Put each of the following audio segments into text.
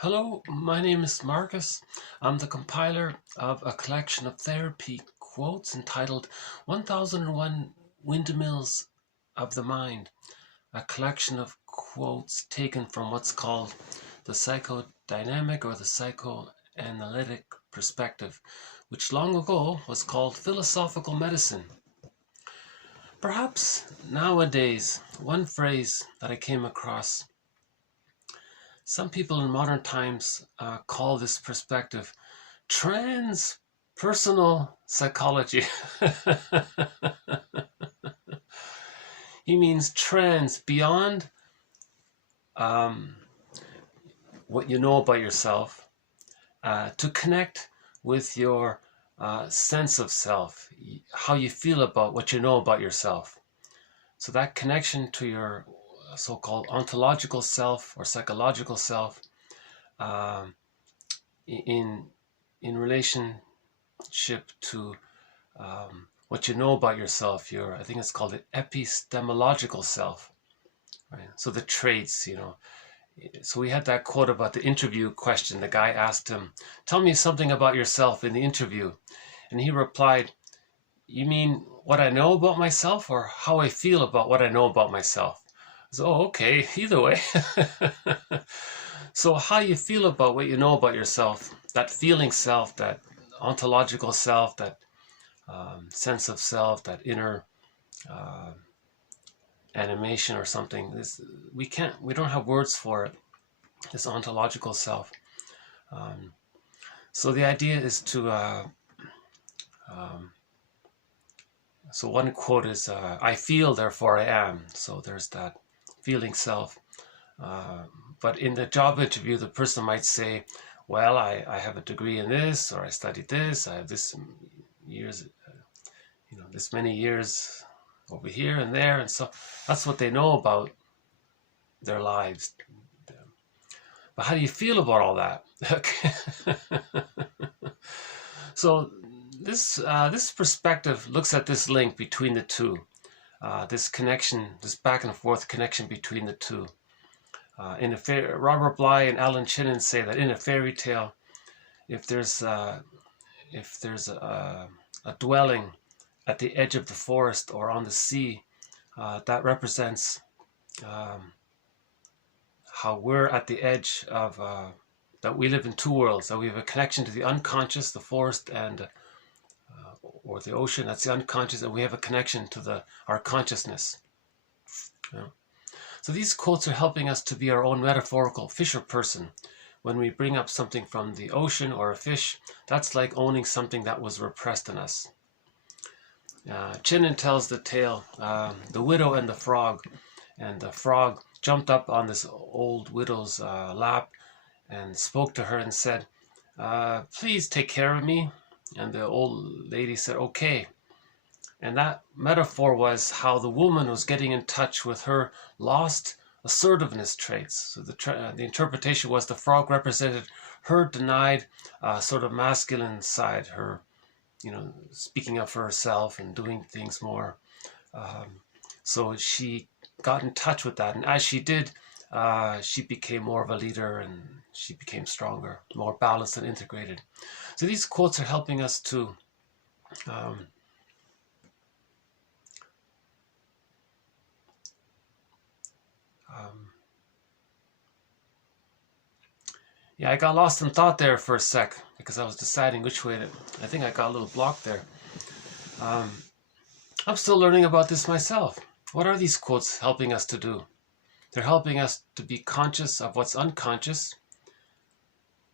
Hello, my name is Marcus. I'm the compiler of a collection of therapy quotes entitled 1001 Windmills of the Mind, a collection of quotes taken from what's called the psychodynamic or the psychoanalytic perspective, which long ago was called philosophical medicine. Perhaps nowadays, one phrase that I came across, some people in modern times call this perspective transpersonal psychology. He means trans, beyond what you know about yourself, to connect with your sense of self, how you feel about what you know about yourself. So that connection to your so-called ontological self or psychological self, in relationship to what you know about yourself, I think it's called the epistemological self, right? So the traits, So we had that quote about the interview question. The guy asked him, "Tell me something about yourself in the interview," and he replied, "You mean what I know about myself or how I feel about what I know about myself?" So, okay, either way. So how you feel about what you know about yourself, that feeling self, that ontological self, that sense of self, that inner animation or something, we don't have words for it, this ontological self. So the idea is to, so one quote is, "I feel, therefore I am." So there's that feeling self. But in the job interview, the person might say, "Well, I have a degree in this, or I studied this, I have this years, this many years over here and there," and so that's what they know about their lives. But how do you feel about all that? So this perspective looks at this link between the two, this connection, this back and forth connection between the two. Robert Bly and Alan Chinin say that in a fairy tale, if there's a dwelling at the edge of the forest or on the sea, that represents how we're at the edge of that we live in two worlds, that we have a connection to the unconscious, the forest, and or the ocean. That's the unconscious, and we have a connection to our consciousness. So these quotes are helping us to be our own metaphorical fisher person. When we bring up something from the ocean or a fish, that's like owning something that was repressed in us. Chinin tells the tale, the widow and the frog. And the frog jumped up on this old widow's lap and spoke to her and said, "Please take care of me." And the old lady said, "Okay." And that metaphor was how the woman was getting in touch with her lost assertiveness traits. So the interpretation was the frog represented her denied sort of masculine side, her, speaking up for herself and doing things more. So she got in touch with that, and as she did, she became more of a leader, and she became stronger, more balanced and integrated. So these quotes are helping us to yeah, I got lost in thought there for a sec because I was deciding which way to. I think I got a little blocked there. I'm still learning about this myself. What are these quotes helping us to do? They're helping us to be conscious of what's unconscious.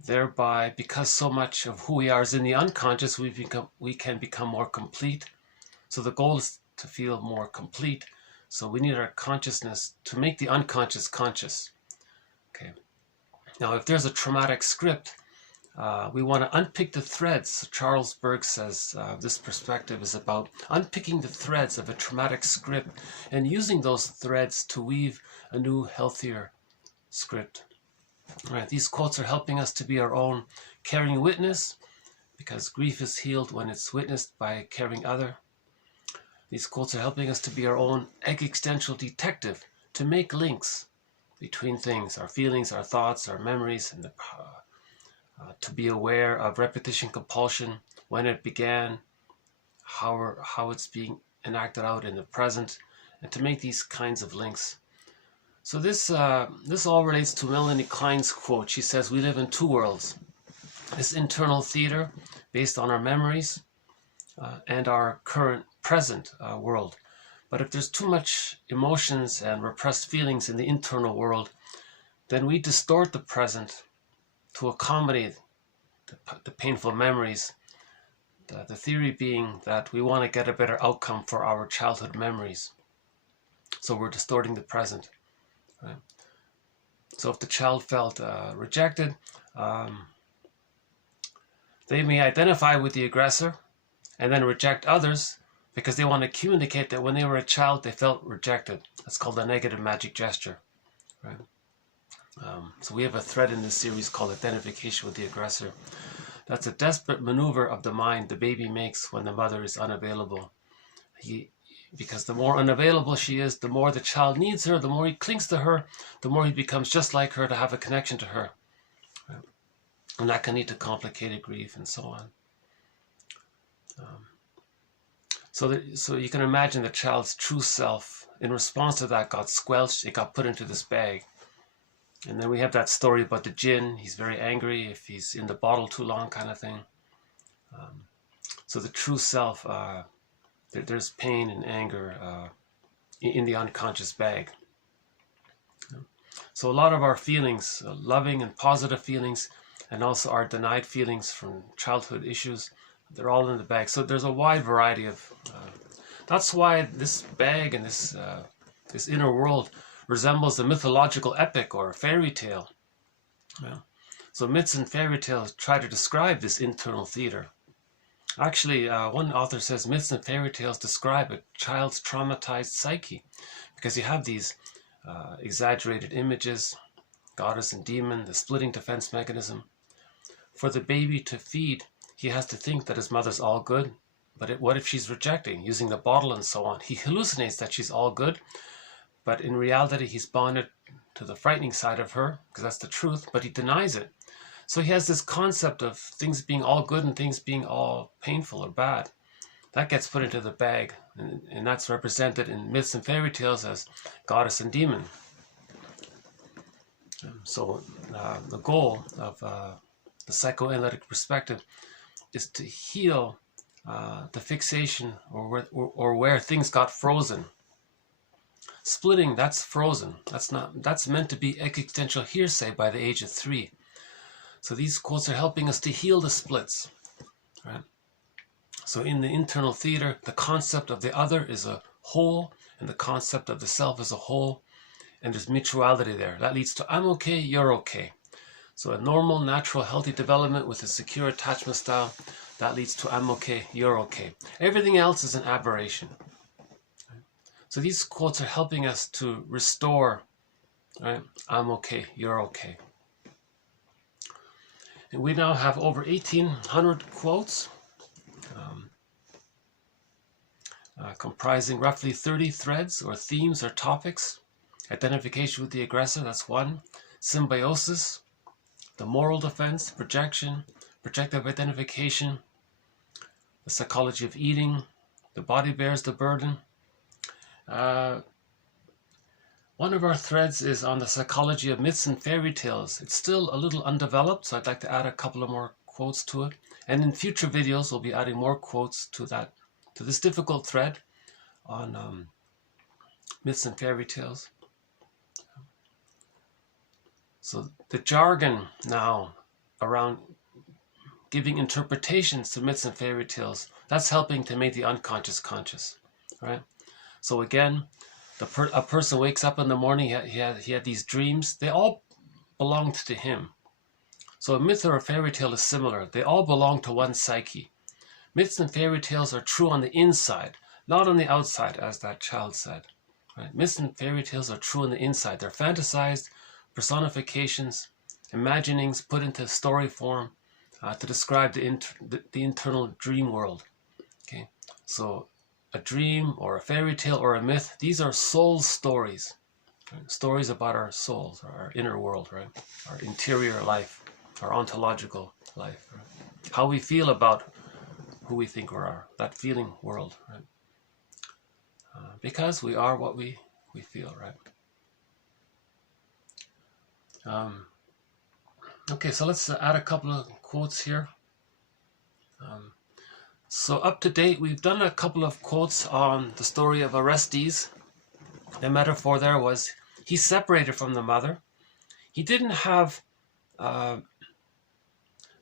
Thereby, because so much of who we are is in the unconscious, we can become more complete. So the goal is to feel more complete. So we need our consciousness to make the unconscious conscious. Okay. Now, if there's a traumatic script, we want to unpick the threads. So Charles Berg says this perspective is about unpicking the threads of a traumatic script and using those threads to weave a new, healthier script. Right, these quotes are helping us to be our own caring witness, because grief is healed when it's witnessed by a caring other. These quotes are helping us to be our own existential detective, to make links between things, our feelings, our thoughts, our memories, and to be aware of repetition compulsion, when it began, how it's being enacted out in the present, and to make these kinds of links. So this all relates to Melanie Klein's quote. She says, we live in two worlds. This internal theater based on our memories and our current present world. But if there's too much emotions and repressed feelings in the internal world, then we distort the present to accommodate the painful memories. The theory being that we want to get a better outcome for our childhood memories. So we're distorting the present. Right? So if the child felt rejected, they may identify with the aggressor and then reject others because they want to communicate that when they were a child they felt rejected. That's called a negative magic gesture. Right? So we have a thread in this series called identification with the aggressor. That's a desperate maneuver of the mind the baby makes when the mother is unavailable. Because the more unavailable she is, the more the child needs her, the more he clings to her, the more he becomes just like her to have a connection to her. Right? And that can lead to complicated grief and so on. So you can imagine the child's true self, in response to that, got squelched, it got put into this bag. And then we have that story about the jinn. He's very angry if he's in the bottle too long, kind of thing. So the true self, there's pain and anger in the unconscious bag. So a lot of our feelings, loving and positive feelings, and also our denied feelings from childhood issues, they're all in the bag. So there's a wide variety of... that's why this bag and this inner world resembles a mythological epic or a fairy tale. Yeah. So myths and fairy tales try to describe this internal theater. Actually, one author says myths and fairy tales describe a child's traumatized psyche because you have these exaggerated images, goddess and demon, the splitting defense mechanism. For the baby to feed, he has to think that his mother's all good, but what if she's rejecting, using the bottle and so on? He hallucinates that she's all good, but in reality, he's bonded to the frightening side of her, because that's the truth, but he denies it. So he has this concept of things being all good and things being all painful or bad. That gets put into the bag, and that's represented in myths and fairy tales as goddess and demon. So the goal of the psychoanalytic perspective is to heal the fixation or where things got frozen. Splitting, that's frozen. That's meant to be existential hearsay by the age of 3. So these quotes are helping us to heal the splits. Right? So in the internal theater, the concept of the other is a whole, and the concept of the self is a whole, and there's mutuality there. That leads to I'm okay, you're okay. So a normal, natural, healthy development with a secure attachment style, that leads to I'm okay, you're okay. Everything else is an aberration. So these quotes are helping us to restore, right? I'm okay, you're okay. And we now have over 1,800 quotes, comprising roughly 30 threads or themes or topics. Identification with the aggressor, that's one. Symbiosis, the moral defense, projection, projective identification, the psychology of eating, the body bears the burden. One of our threads is on the psychology of myths and fairy tales. It's still a little undeveloped, so I'd like to add a couple of more quotes to it. And in future videos, we'll be adding more quotes to this difficult thread on myths and fairy tales. So the jargon now around giving interpretations to myths and fairy tales, that's helping to make the unconscious conscious, right? So again, a person wakes up in the morning, he had these dreams, they all belonged to him. So a myth or a fairy tale is similar. They all belong to one psyche. Myths and fairy tales are true on the inside, not on the outside, as that child said. Right? Myths and fairy tales are true on the inside. They're fantasized personifications, imaginings put into story form to describe the internal dream world. Okay, so a dream or a fairy tale or a myth, these are soul stories. Right? Stories about our souls, our inner world, right? Our interior life, our ontological life, right? How we feel about who we think we are, that feeling world, right? Because we are what we feel, right? Okay, so let's add a couple of quotes here. So up to date, we've done a couple of quotes on the story of Orestes. The metaphor there was he's separated from the mother. He didn't have,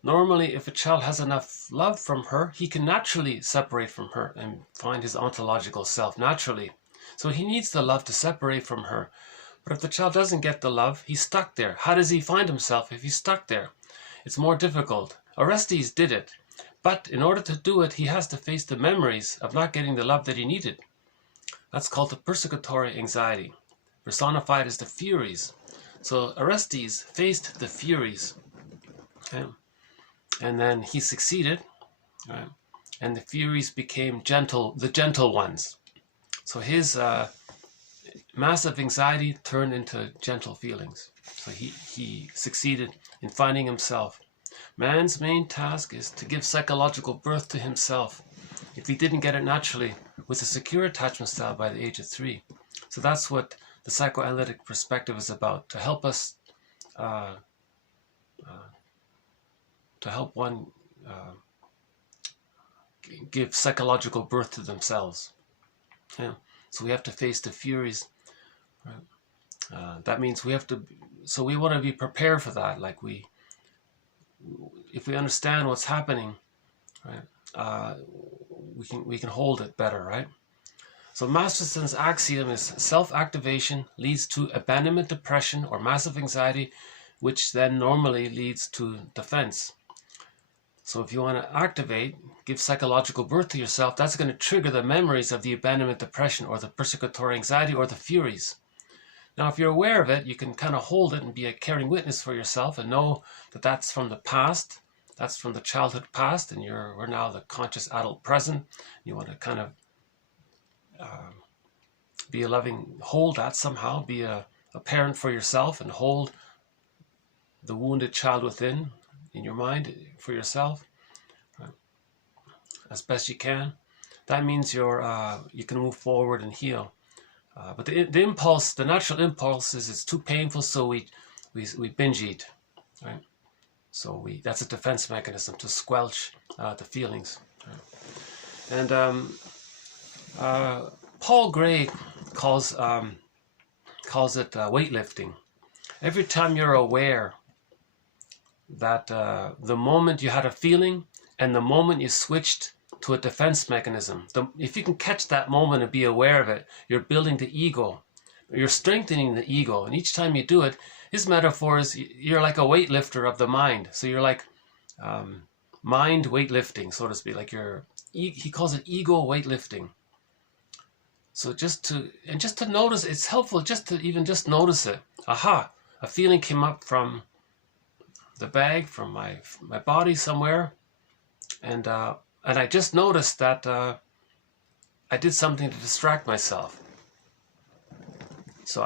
normally if a child has enough love from her, he can naturally separate from her and find his ontological self naturally. So he needs the love to separate from her. But if the child doesn't get the love, he's stuck there. How does he find himself if he's stuck there? It's more difficult. Orestes did it. But in order to do it, he has to face the memories of not getting the love that he needed. That's called the persecutory anxiety, personified as the Furies. So Orestes faced the Furies, okay? And then he succeeded, right? And the Furies became the gentle ones. So his massive anxiety turned into gentle feelings. So he succeeded in finding himself. Man's main task is to give psychological birth to himself. If he didn't get it naturally, with a secure attachment style by the age of 3. So that's what the psychoanalytic perspective is about, to help us, to help one give psychological birth to themselves. Yeah. So we have to face the Furies. Right? That means we have to, so we want to be prepared for that. Like if we understand what's happening, right, we can hold it better, right? So Masterson's axiom is self-activation leads to abandonment, depression, or massive anxiety, which then normally leads to defense. So if you want to activate, give psychological birth to yourself, that's going to trigger the memories of the abandonment, depression, or the persecutory anxiety, or the Furies. Now, if you're aware of it, you can kind of hold it and be a caring witness for yourself and know that that's from the past, that's from the childhood past, and we're now the conscious adult present. You want to kind of be a loving, hold that somehow, be a parent for yourself and hold the wounded child within in your mind for yourself, right, as best you can. That means you can move forward and heal. But the impulse, the natural impulse is it's too painful, so we binge eat, right? So that's a defense mechanism to squelch the feelings. Right? And Paul Gray calls it weightlifting. Every time you're aware that the moment you had a feeling and the moment you switched to a defense mechanism, if you can catch that moment and be aware of it, you're building the ego. You're strengthening the ego. And each time you do it, his metaphor is you're like a weightlifter of the mind. So you're like mind weightlifting, so to speak. Like he calls it ego weightlifting. So just to notice, it's helpful just to notice it. Aha, a feeling came up from the bag, from my body somewhere, and I just noticed that I did something to distract myself. So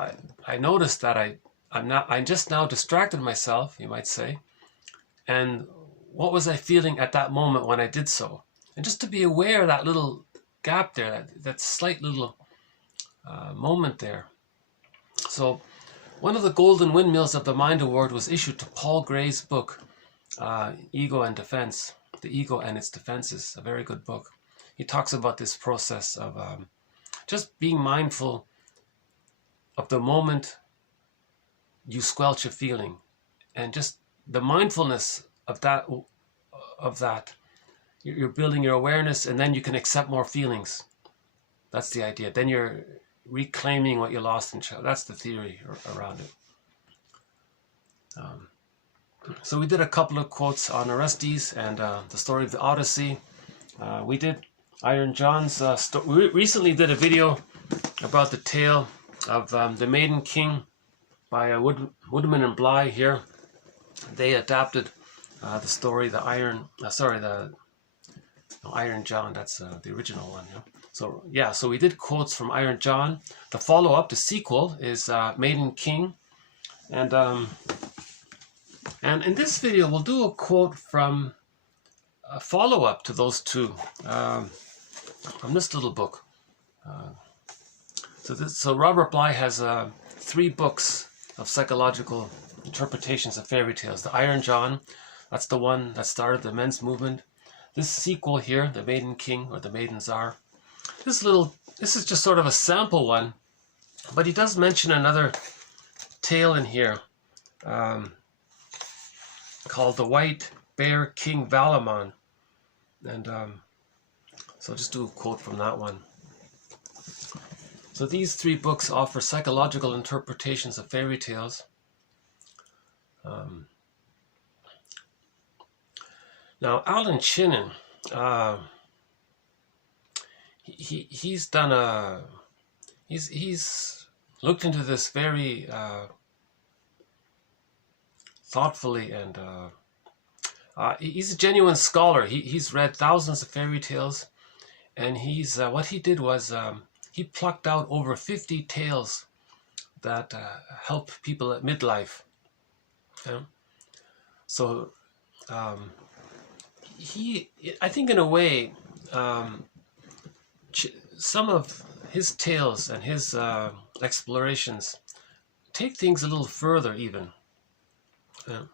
I noticed that I just now distracted myself, you might say. And what was I feeling at that moment when I did so? And just to be aware of that little gap there, that slight little moment there. So one of the Golden Windmills of the Mind Award was issued to Paul Gray's book, Ego and Defense. The Ego and Its Defenses, a very good book. He talks about this process of just being mindful of the moment you squelch a feeling, and just the mindfulness of that. You're building your awareness, and then you can accept more feelings. That's the idea. Then you're reclaiming what you lost in child. That's the theory around it. So we did a couple of quotes on Orestes and the story of the Odyssey. We did Iron John's story. We recently did a video about the tale of the Maiden King by Woodman and Bly here. They adapted the story, the No, Iron John, that's the original one. Yeah? So yeah, so we did quotes from Iron John. The follow-up, the sequel, is Maiden King. And in this video, we'll do a quote from a follow-up to those two from this little book. So Robert Bly has 3 books of psychological interpretations of fairy tales. The Iron John, that's the one that started the men's movement. This sequel here, the Maiden King or the Maiden Tsar. This is just sort of a sample one, but he does mention another tale in here called The White Bear King Valamon. And so I'll just do a quote from that one. So these 3 books offer psychological interpretations of fairy tales. Now, Alan Chinen, he's done he's looked into this very thoughtfully, and he's a genuine scholar. He's read thousands of fairy tales, and he's what he did was he plucked out over 50 tales that help people at midlife. Yeah. So I think in a way, some of his tales and his explorations take things a little further even. Yeah.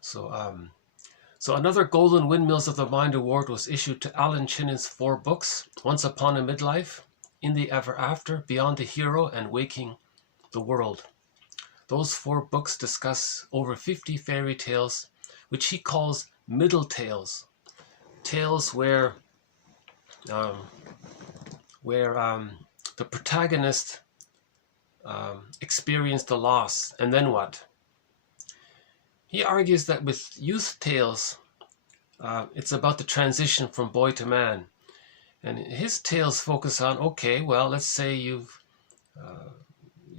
So another Golden Windmills of the Mind Award was issued to Alan Chinen's 4 books, Once Upon a Midlife, In the Ever After, Beyond the Hero, and Waking the World. Those 4 books discuss over 50 fairy tales, which he calls middle tales. Tales where the protagonist experienced a loss, and then what? He argues that with youth tales, it's about the transition from boy to man. And his tales focus on, okay, well, let's say you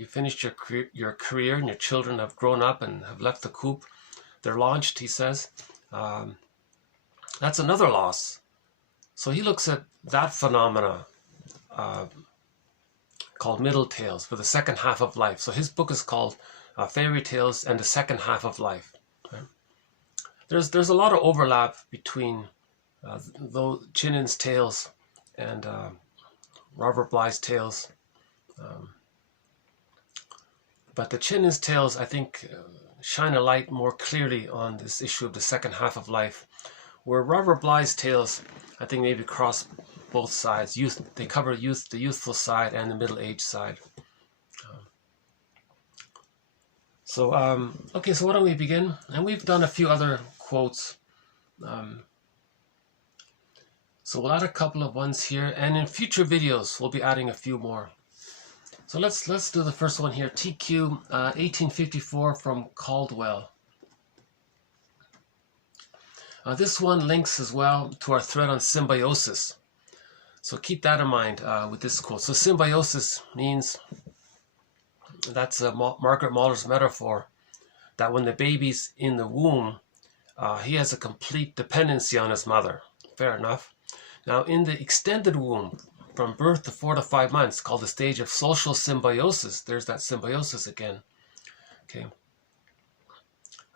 finished your career and your children have grown up and have left the coop. They're launched, he says. That's another loss. So he looks at that phenomena called middle tales for the second half of life. So his book is called Fairy Tales and the Second Half of Life. Okay? There's a lot of overlap between Chinen's tales and Robert Bly's tales. But the Chinen's tales, I think, shine a light more clearly on this issue of the second half of life, where Robert Bly's tales, I think, maybe cross both sides. They cover youth, the youthful side, and the middle-aged side. Okay, so why don't we begin? And we've done a few other quotes. So we'll add a couple of ones here, and in future videos we'll be adding a few more. So let's do the first one here. TQ 1854 from Caldwell. This one links as well to our thread on symbiosis. So keep that in mind with this quote. So symbiosis means, that's Margaret Mahler's metaphor, that when the baby's in the womb, he has a complete dependency on his mother. Fair enough. Now in the extended womb, from birth to 4 to 5 months, called the stage of social symbiosis. There's that symbiosis again. Okay.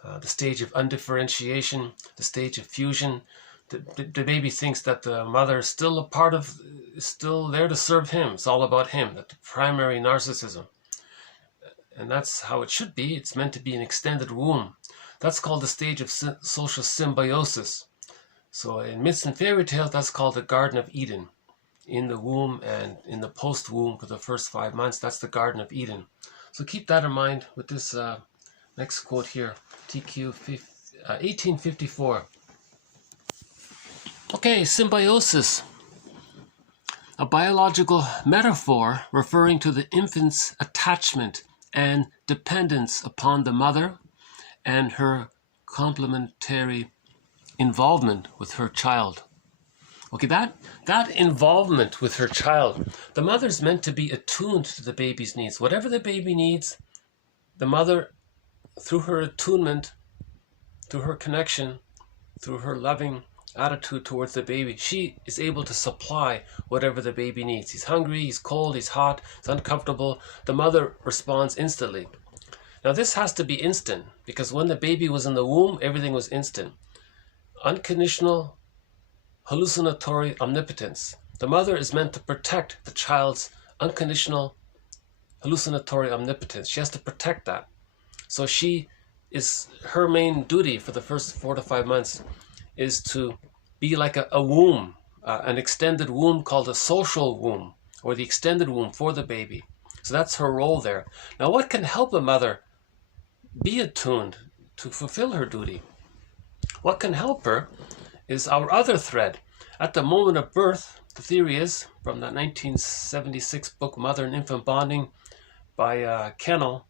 The stage of undifferentiation, the stage of fusion. The baby thinks that the mother is still still there to serve him. It's all about him. That the primary narcissism. And that's how it should be. It's meant to be an extended womb. That's called the stage of social symbiosis. So in myths and fairy tales, that's called the Garden of Eden. In the womb and in the post-womb for the first 5 months, that's the Garden of Eden. So keep that in mind with this next quote here, TQ 1854. Okay, symbiosis. A biological metaphor referring to the infant's attachment and dependence upon the mother and her complementary involvement with her child. Okay, that involvement with her child, the mother's meant to be attuned to the baby's needs. Whatever the baby needs, the mother, through her attunement, through her connection, through her loving attitude towards the baby, she is able to supply whatever the baby needs. He's hungry, he's cold, he's hot, he's uncomfortable. The mother responds instantly. Now this has to be instant, because when the baby was in the womb, everything was instant. Unconditional, hallucinatory omnipotence. The mother is meant to protect the child's unconditional, hallucinatory omnipotence. She has to protect that. So her main duty for the first 4 to 5 months is to be like a womb, an extended womb called a social womb, or the extended womb for the baby. So that's her role there. Now what can help a mother be attuned to fulfill her duty? What can help her is our other thread. At the moment of birth, the theory is, from that 1976 book, Mother and Infant Bonding, by Kennel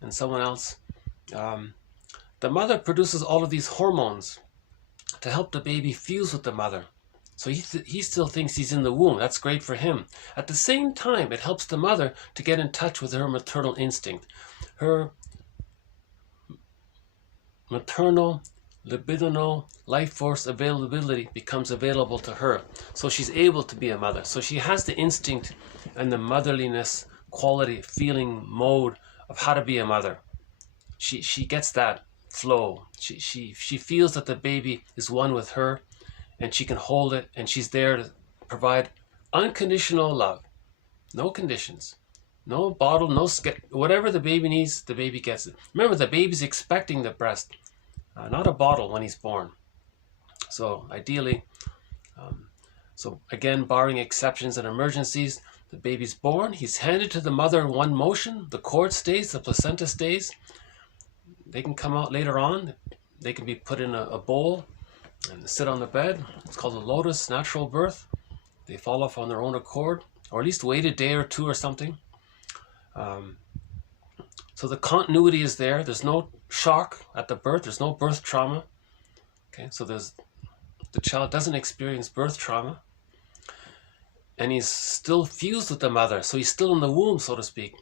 and someone else, the mother produces all of these hormones to help the baby fuse with the mother. So he still thinks he's in the womb. That's great for him. At the same time, it helps the mother to get in touch with her maternal instinct. Her maternal, libidinal, life force availability becomes available to her. So she's able to be a mother. So she has the instinct and the motherliness quality, feeling, mode of how to be a mother. She gets that flow. She feels that the baby is one with her, and she can hold it, and she's there to provide unconditional love. No conditions. No bottle, no whatever the baby needs, the baby gets it. Remember, the baby's expecting the breast, not a bottle when he's born. So ideally, so again, barring exceptions and emergencies, the baby's born, he's handed to the mother in one motion, the cord stays, the placenta stays. They can come out later on. They can be put in a bowl and sit on the bed. It's called a lotus, natural birth. They fall off on their own accord, or at least wait a day or two or something. So the continuity is there. There's no shock at the birth. There's no birth trauma. Okay, so the child doesn't experience birth trauma. And he's still fused with the mother. So he's still in the womb, so to speak.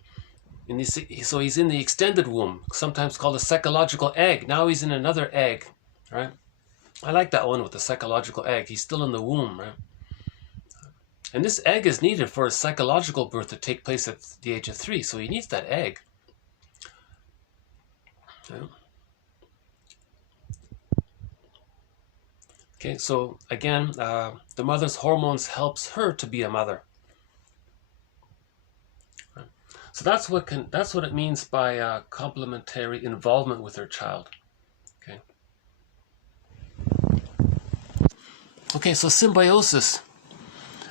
So he's in the extended womb, sometimes called a psychological egg. Now he's in another egg, right? I like that one with the psychological egg. He's still in the womb, right? And this egg is needed for a psychological birth to take place at the age of 3. So he needs that egg. Yeah. Okay, so again, the mother's hormones helps her to be a mother. So that's what it means by complementary involvement with her child. Okay. Okay, so symbiosis,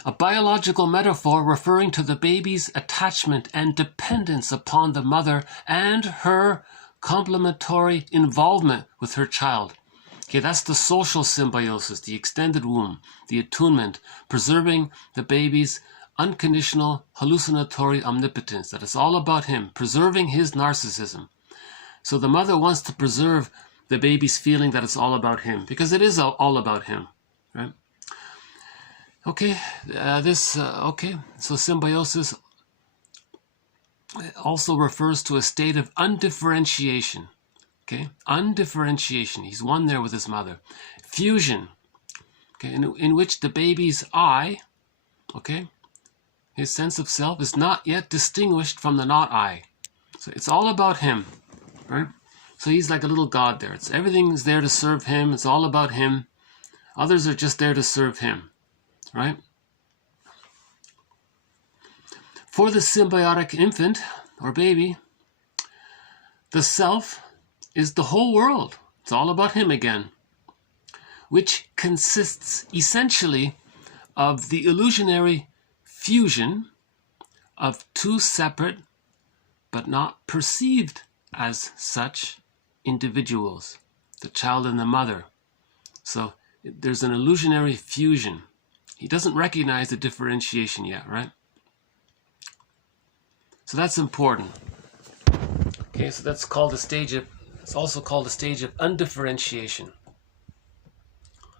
a biological metaphor referring to the baby's attachment and dependence upon the mother and her complementary involvement with her child. Okay, that's the social symbiosis, the extended womb, the attunement, preserving the baby's unconditional hallucinatory omnipotence, that it's all about him, preserving his narcissism. So the mother wants to preserve the baby's feeling that it's all about him, because it is all about him, right? Okay, so symbiosis also refers to a state of undifferentiation. Okay, undifferentiation. He's one there with his mother. Fusion, okay, in which the baby's I, okay, his sense of self is not yet distinguished from the not I. So it's all about him, right? So he's like a little god there. Everything's there to serve him. It's all about him. Others are just there to serve him, right? For the symbiotic infant or baby, the self is the whole world. It's all about him again, which consists essentially of the illusionary fusion of two separate but not perceived as such individuals, the child and the mother. So there's an illusionary fusion. He doesn't recognize the differentiation yet, right? So that's important. Okay, so that's called it's also called the stage of undifferentiation.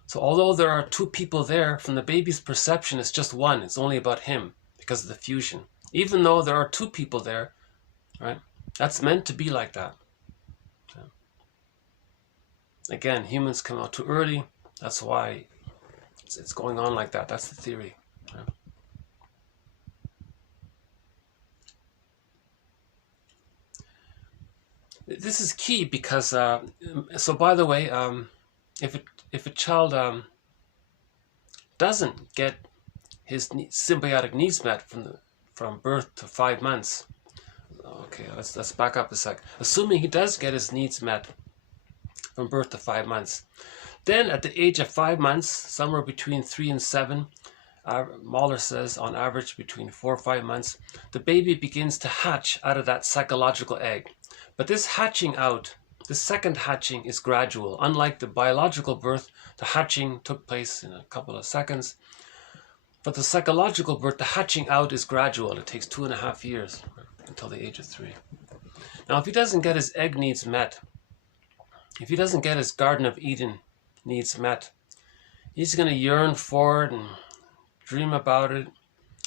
So although there are two people there, from the baby's perception, it's just one. It's only about him because of the fusion. Even though there are two people there, right? That's meant to be like that. Again, humans come out too early. That's why It's going on like that. That's the theory. Right? This is key because, so by the way, if a child doesn't get his symbiotic needs met from birth to 5 months, okay, let's back up a sec. Assuming he does get his needs met from birth to 5 months, then at the age of 5 months, somewhere between 3 and 7, Mahler says on average between 4 or 5 months, the baby begins to hatch out of that psychological egg. But this hatching out, the second hatching is gradual. Unlike the biological birth, the hatching took place in a couple of seconds. But the psychological birth, the hatching out is gradual. It takes 2.5 years until the age of 3. Now, if he doesn't get his egg needs met, if he doesn't get his Garden of Eden needs met, he's going to yearn for it and dream about it.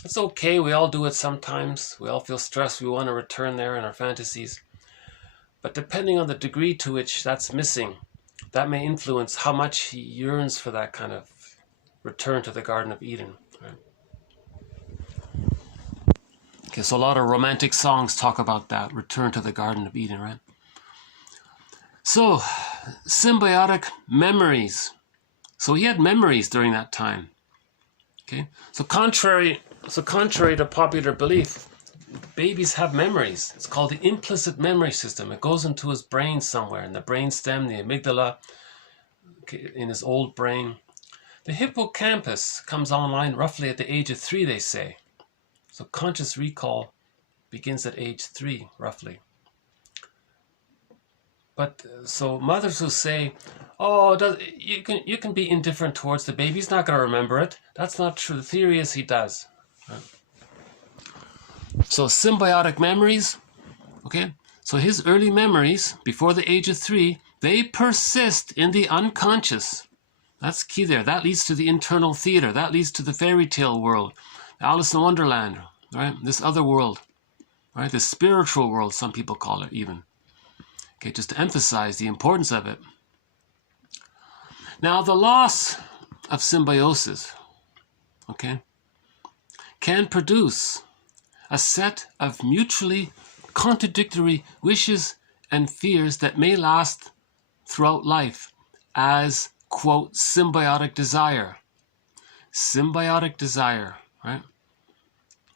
It's okay. We all do it sometimes. We all feel stressed. We want to return there in our fantasies. But depending on the degree to which that's missing, that may influence how much he yearns for that kind of return to the Garden of Eden. Right? Okay, so a lot of romantic songs talk about that, return to the Garden of Eden, right? So, symbiotic memories. So he had memories during that time. Okay, so contrary to popular belief, babies have memories. It's called the implicit memory system. It goes into his brain somewhere, in the brainstem, the amygdala, in his old brain. The hippocampus comes online roughly at the age of 3, they say. So conscious recall begins at age 3, roughly. But so mothers who say, "Oh, you can be indifferent towards the baby. He's not going to remember it." That's not true. The theory is he does. Right? So symbiotic memories, okay? So his early memories before the age of 3, they persist in the unconscious. That's key there. That leads to the internal theater. That leads to the fairy tale world, Alice in Wonderland, right? This other world, right? The spiritual world, some people call it even. Okay, just to emphasize the importance of it. Now, the loss of symbiosis, okay, can produce a set of mutually contradictory wishes and fears that may last throughout life as, quote, symbiotic desire. Symbiotic desire, right?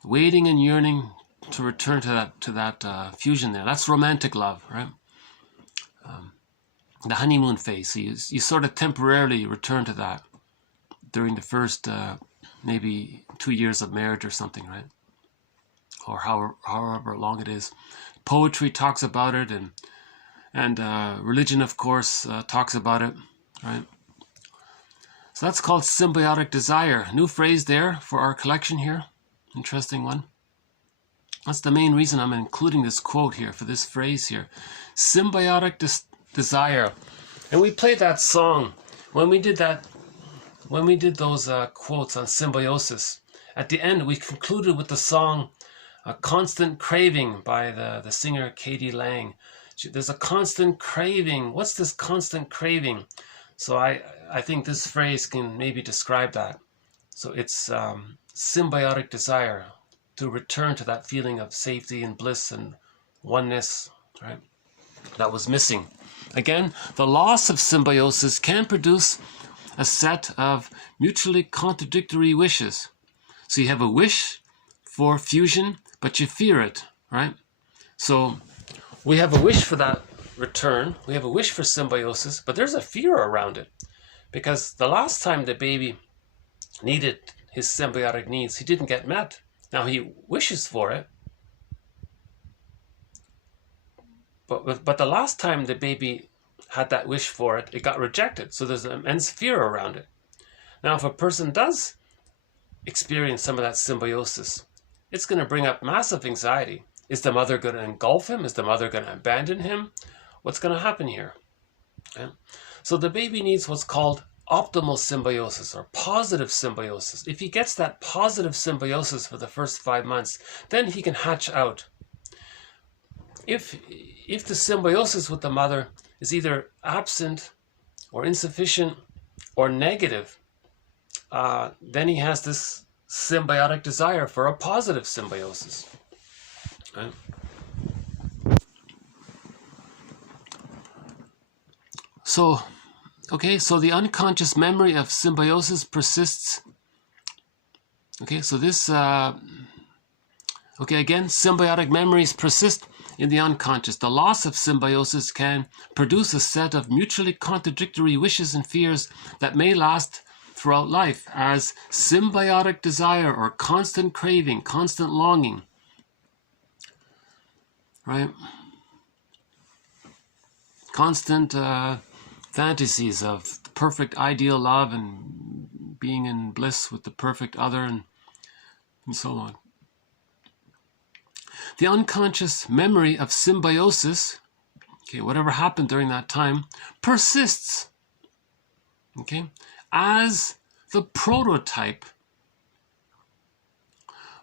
Waiting and yearning to return to that fusion there. That's romantic love, right? The honeymoon phase. So you sort of temporarily return to that during the first maybe 2 years of marriage or something, right? Or however long it is. Poetry talks about it, and religion, of course, talks about it, right? So that's called symbiotic desire. New phrase there for our collection here. Interesting one. That's the main reason I'm including this quote here for this phrase here. Symbiotic desire. And we played that song when we did those quotes on symbiosis. At the end, we concluded with the song "A Constant Craving" by the singer Katie Lang. There's a constant craving. What's this constant craving? So I think this phrase can maybe describe that. So it's symbiotic desire, to return to that feeling of safety and bliss and oneness, right? That was missing. Again, the loss of symbiosis can produce a set of mutually contradictory wishes. So you have a wish for fusion, but you fear it, right? So we have a wish for that return. We have a wish for symbiosis, but there's a fear around it. Because the last time the baby needed his symbiotic needs, he didn't get met. Now he wishes for it. But the last time the baby had that wish for it, it got rejected. So there's an immense fear around it. Now, if a person does experience some of that symbiosis, it's going to bring up massive anxiety. Is the mother going to engulf him? Is the mother going to abandon him? What's going to happen here? Okay? So the baby needs what's called optimal symbiosis or positive symbiosis. If he gets that positive symbiosis for the first 5 months, then he can hatch out. If the symbiosis with the mother is either absent or insufficient or negative, then he has this symbiotic desire for a positive symbiosis. Right? So, okay, so the unconscious memory of symbiosis persists. Okay, so this, okay, again, symbiotic memories persist in the unconscious. The loss of symbiosis can produce a set of mutually contradictory wishes and fears that may last throughout life as symbiotic desire or constant craving, constant longing. Right? Constant fantasies of the perfect ideal love and being in bliss with the perfect other and so on. The unconscious memory of symbiosis, okay, whatever happened during that time, persists, okay, as the prototype.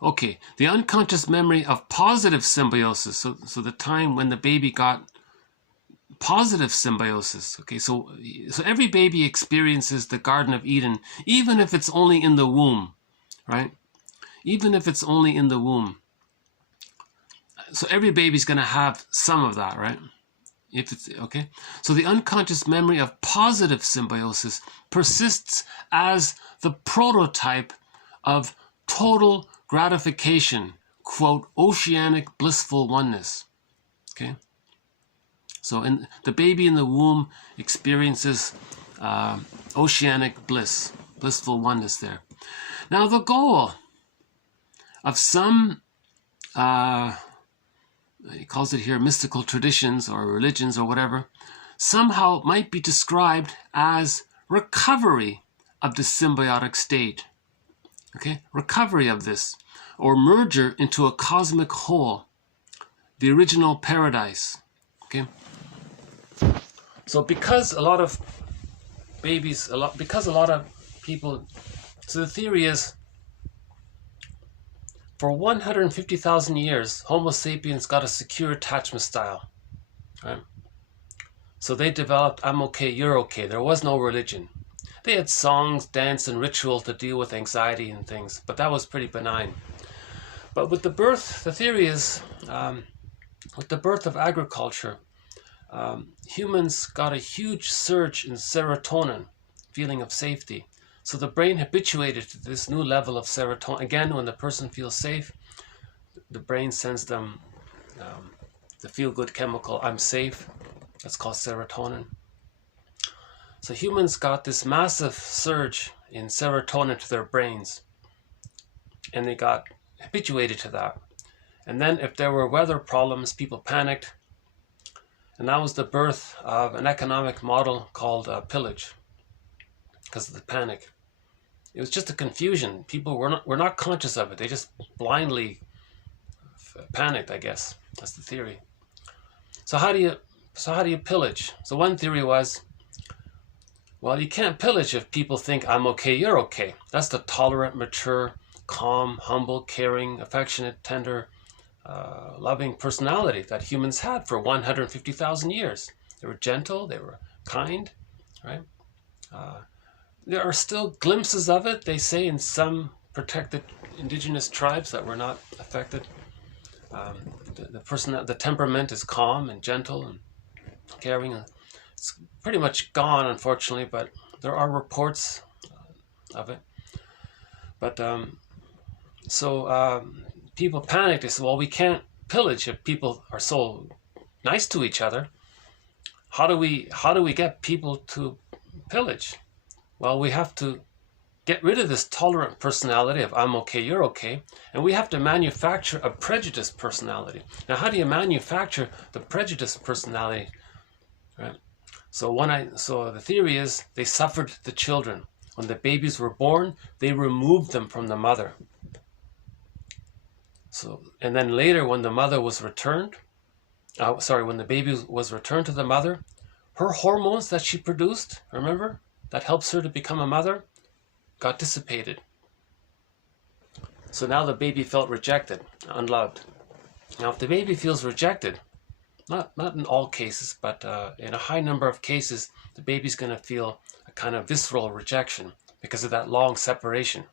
Okay, the unconscious memory of positive symbiosis, so the time when the baby got positive symbiosis. Okay, so every baby experiences the Garden of Eden, even if it's only in the womb, right? Even if it's only in the womb. So every baby's going to have some of that, right? If it's okay. So the unconscious memory of positive symbiosis persists as the prototype of total gratification, quote, oceanic blissful oneness. Okay. So the baby in the womb experiences oceanic bliss, blissful oneness there. Now the goal of some, he calls it here mystical traditions or religions or whatever, somehow might be described as recovery of the symbiotic state. Okay, recovery of this, or merger into a cosmic whole, the original paradise. Okay. So because a lot of babies, because a lot of people, so the theory is, for 150,000 years, Homo sapiens got a secure attachment style. Right? So they developed, I'm okay, you're okay. There was no religion. They had songs, dance, and ritual to deal with anxiety and things, but that was pretty benign. But with the birth, the theory is, with the birth of agriculture, humans got a huge surge in serotonin, feeling of safety. So the brain habituated to this new level of serotonin. Again, when the person feels safe, the brain sends them the feel-good chemical, I'm safe. That's called serotonin. So humans got this massive surge in serotonin to their brains, and they got habituated to that. And then if there were weather problems, people panicked. And that was the birth of an economic model called pillage, because of the panic. It was just a confusion. People were not conscious of it. They just blindly panicked, I guess. That's the theory. So how do you pillage? So one theory was, well, you can't pillage if people think I'm okay, you're okay. That's the tolerant, mature, calm, humble, caring, affectionate, tender, loving personality that humans had for 150,000 years. They were gentle, they were kind, right? There are still glimpses of it, they say, in some protected indigenous tribes that were not affected. The temperament is calm and gentle and caring. It's pretty much gone, unfortunately, but there are reports of it. But people panicked. They said, well, we can't pillage if people are so nice to each other. How do we get people to pillage? Well, we have to get rid of this tolerant personality of I'm okay, you're okay, and we have to manufacture a prejudiced personality. Now, how do you manufacture the prejudiced personality? Right? So the theory is they suffered the children. When the babies were born, they removed them from the mother. So, and then later when the mother was returned, when the baby was returned to the mother, her hormones that she produced, remember, that helps her to become a mother, got dissipated. So now the baby felt rejected, unloved. Now if the baby feels rejected, not in all cases, but in a high number of cases, the baby's going to feel a kind of visceral rejection because of that long separation.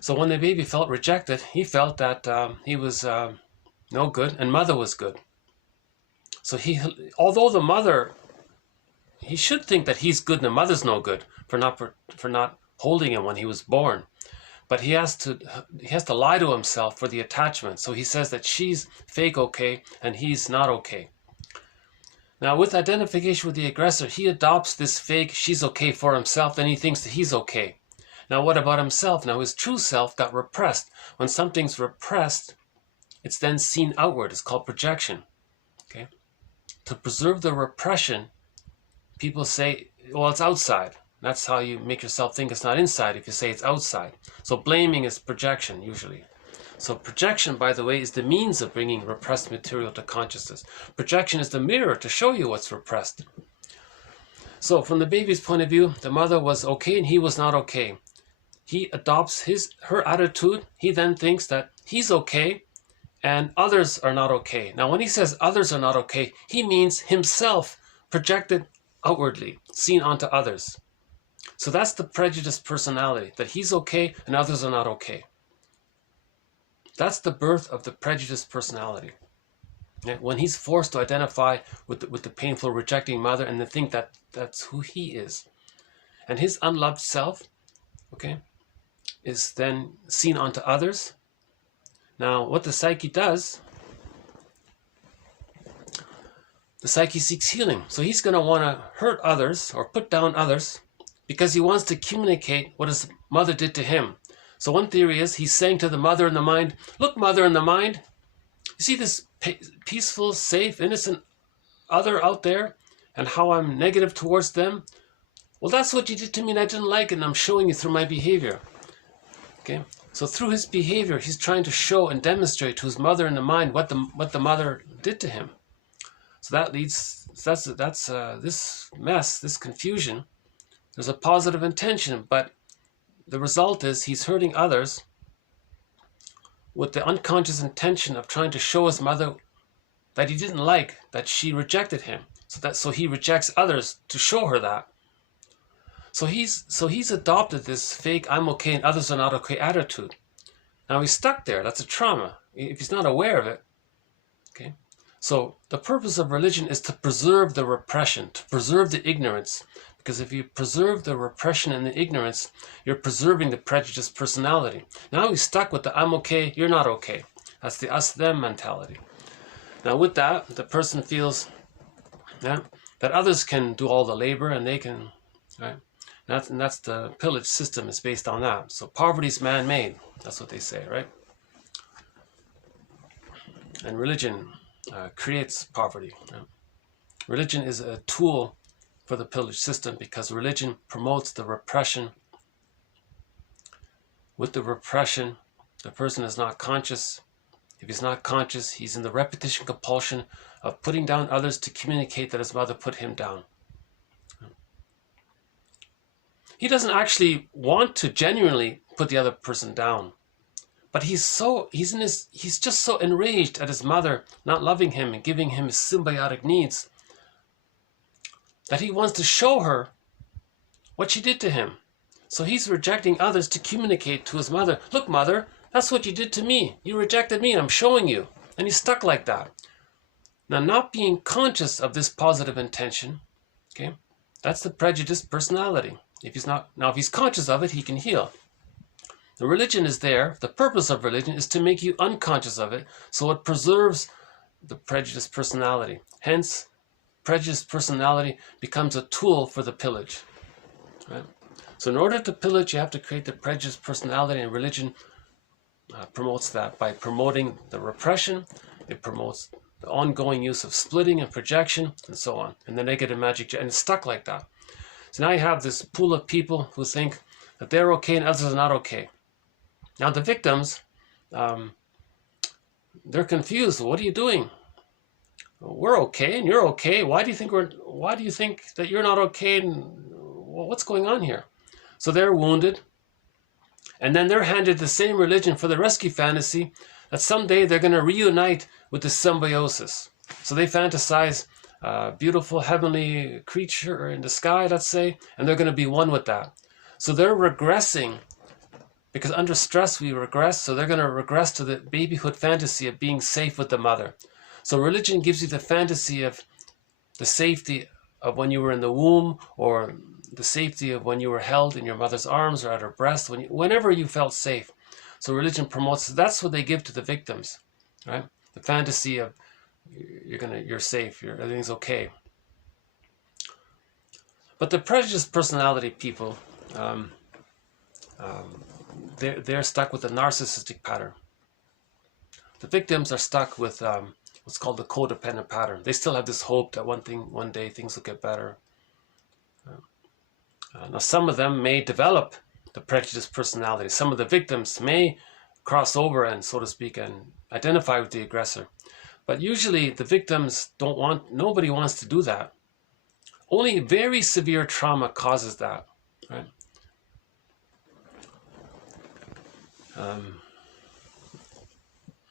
So when the baby felt rejected, he felt that he was no good and mother was good. So although the mother, he should think that he's good and the mother's no good for not holding him when he was born. But he has to lie to himself for the attachment. So he says that she's fake okay and he's not okay. Now with identification with the aggressor, he adopts this fake she's okay for himself, then he thinks that he's okay. Now what about himself? Now his true self got repressed. When something's repressed, it's then seen outward. It's called projection. Okay? To preserve the repression, people say, well, it's outside. That's how you make yourself think it's not inside if you say it's outside. So blaming is projection usually. So projection, by the way, is the means of bringing repressed material to consciousness. Projection is the mirror to show you what's repressed. So from the baby's point of view, the mother was okay and he was not okay. He adopts her attitude. He then thinks that he's okay and others are not okay. Now when he says others are not okay, he means himself projected outwardly, seen onto others. So that's the prejudiced personality, that he's okay and others are not okay. That's the birth of the prejudiced personality. When he's forced to identify with the painful rejecting mother and to think that that's who he is. And his unloved self, okay, is then seen onto others. Now, what the psyche does, the psyche seeks healing. So he's going to want to hurt others or put down others because he wants to communicate what his mother did to him. So one theory is he's saying to the mother in the mind, look, mother in the mind, you see this peaceful, safe, innocent other out there and how I'm negative towards them? Well, that's what you did to me and I didn't like it and I'm showing you through my behavior. Okay? So through his behavior, he's trying to show and demonstrate to his mother in the mind what the mother did to him. So that leads, that's this mess, this confusion. There's a positive intention, but the result is he's hurting others with the unconscious intention of trying to show his mother that he didn't like, that she rejected him. So he rejects others to show her that. So he's adopted this fake I'm okay and others are not okay attitude. Now he's stuck there. That's a trauma. If he's not aware of it. Okay. So the purpose of religion is to preserve the repression, to preserve the ignorance. Because if you preserve the repression and the ignorance, you're preserving the prejudiced personality. Now he's stuck with the I'm okay, you're not okay. That's the us-them mentality. Now with that, the person feels that others can do all the labor and they can, right? And that's the pillage system is based on that. So poverty's man-made. That's what they say, right? And religion creates poverty. Right? Religion is a tool for the pillage system because religion promotes the repression. With the repression, the person is not conscious. If he's not conscious, he's in the repetition compulsion of putting down others to communicate that his mother put him down. He doesn't actually want to genuinely put the other person down, but he's just so enraged at his mother not loving him and giving him his symbiotic needs that he wants to show her what she did to him. So he's rejecting others to communicate to his mother, look, mother, that's what you did to me. You rejected me and I'm showing you. And he's stuck like that. Now, not being conscious of this positive intention, okay, that's the prejudiced personality. If he's conscious of it, he can heal. The religion is there. The purpose of religion is to make you unconscious of it, so it preserves the prejudiced personality. Hence, prejudiced personality becomes a tool for the pillage. Right? So in order to pillage, you have to create the prejudiced personality, and religion promotes that by promoting the repression. It promotes the ongoing use of splitting and projection and so on, and the negative magic, and it's stuck like that. So now you have this pool of people who think that they're okay and others are not okay. Now the victims, they're confused. What are you doing? We're okay and you're okay. Why do you think that you're not okay? And what's going on here? So they're wounded, and then they're handed the same religion for the rescue fantasy that someday they're going to reunite with the symbiosis. So they fantasize beautiful heavenly creature in the sky, let's say, and they're going to be one with that. So they're regressing, because under stress we regress, so they're going to regress to the babyhood fantasy of being safe with the mother. So religion gives you the fantasy of the safety of when you were in the womb, or the safety of when you were held in your mother's arms or at her breast, whenever you felt safe. So religion promotes, that's what they give to the victims, right? The fantasy of you're safe, everything's okay. But the prejudiced personality people, they're stuck with the narcissistic pattern. The victims are stuck with what's called the codependent pattern. They still have this hope that one day things will get better. Now, some of them may develop the prejudiced personality. Some of the victims may cross over and, so to speak, and identify with the aggressor. But usually the victims nobody wants to do that. Only very severe trauma causes that, right?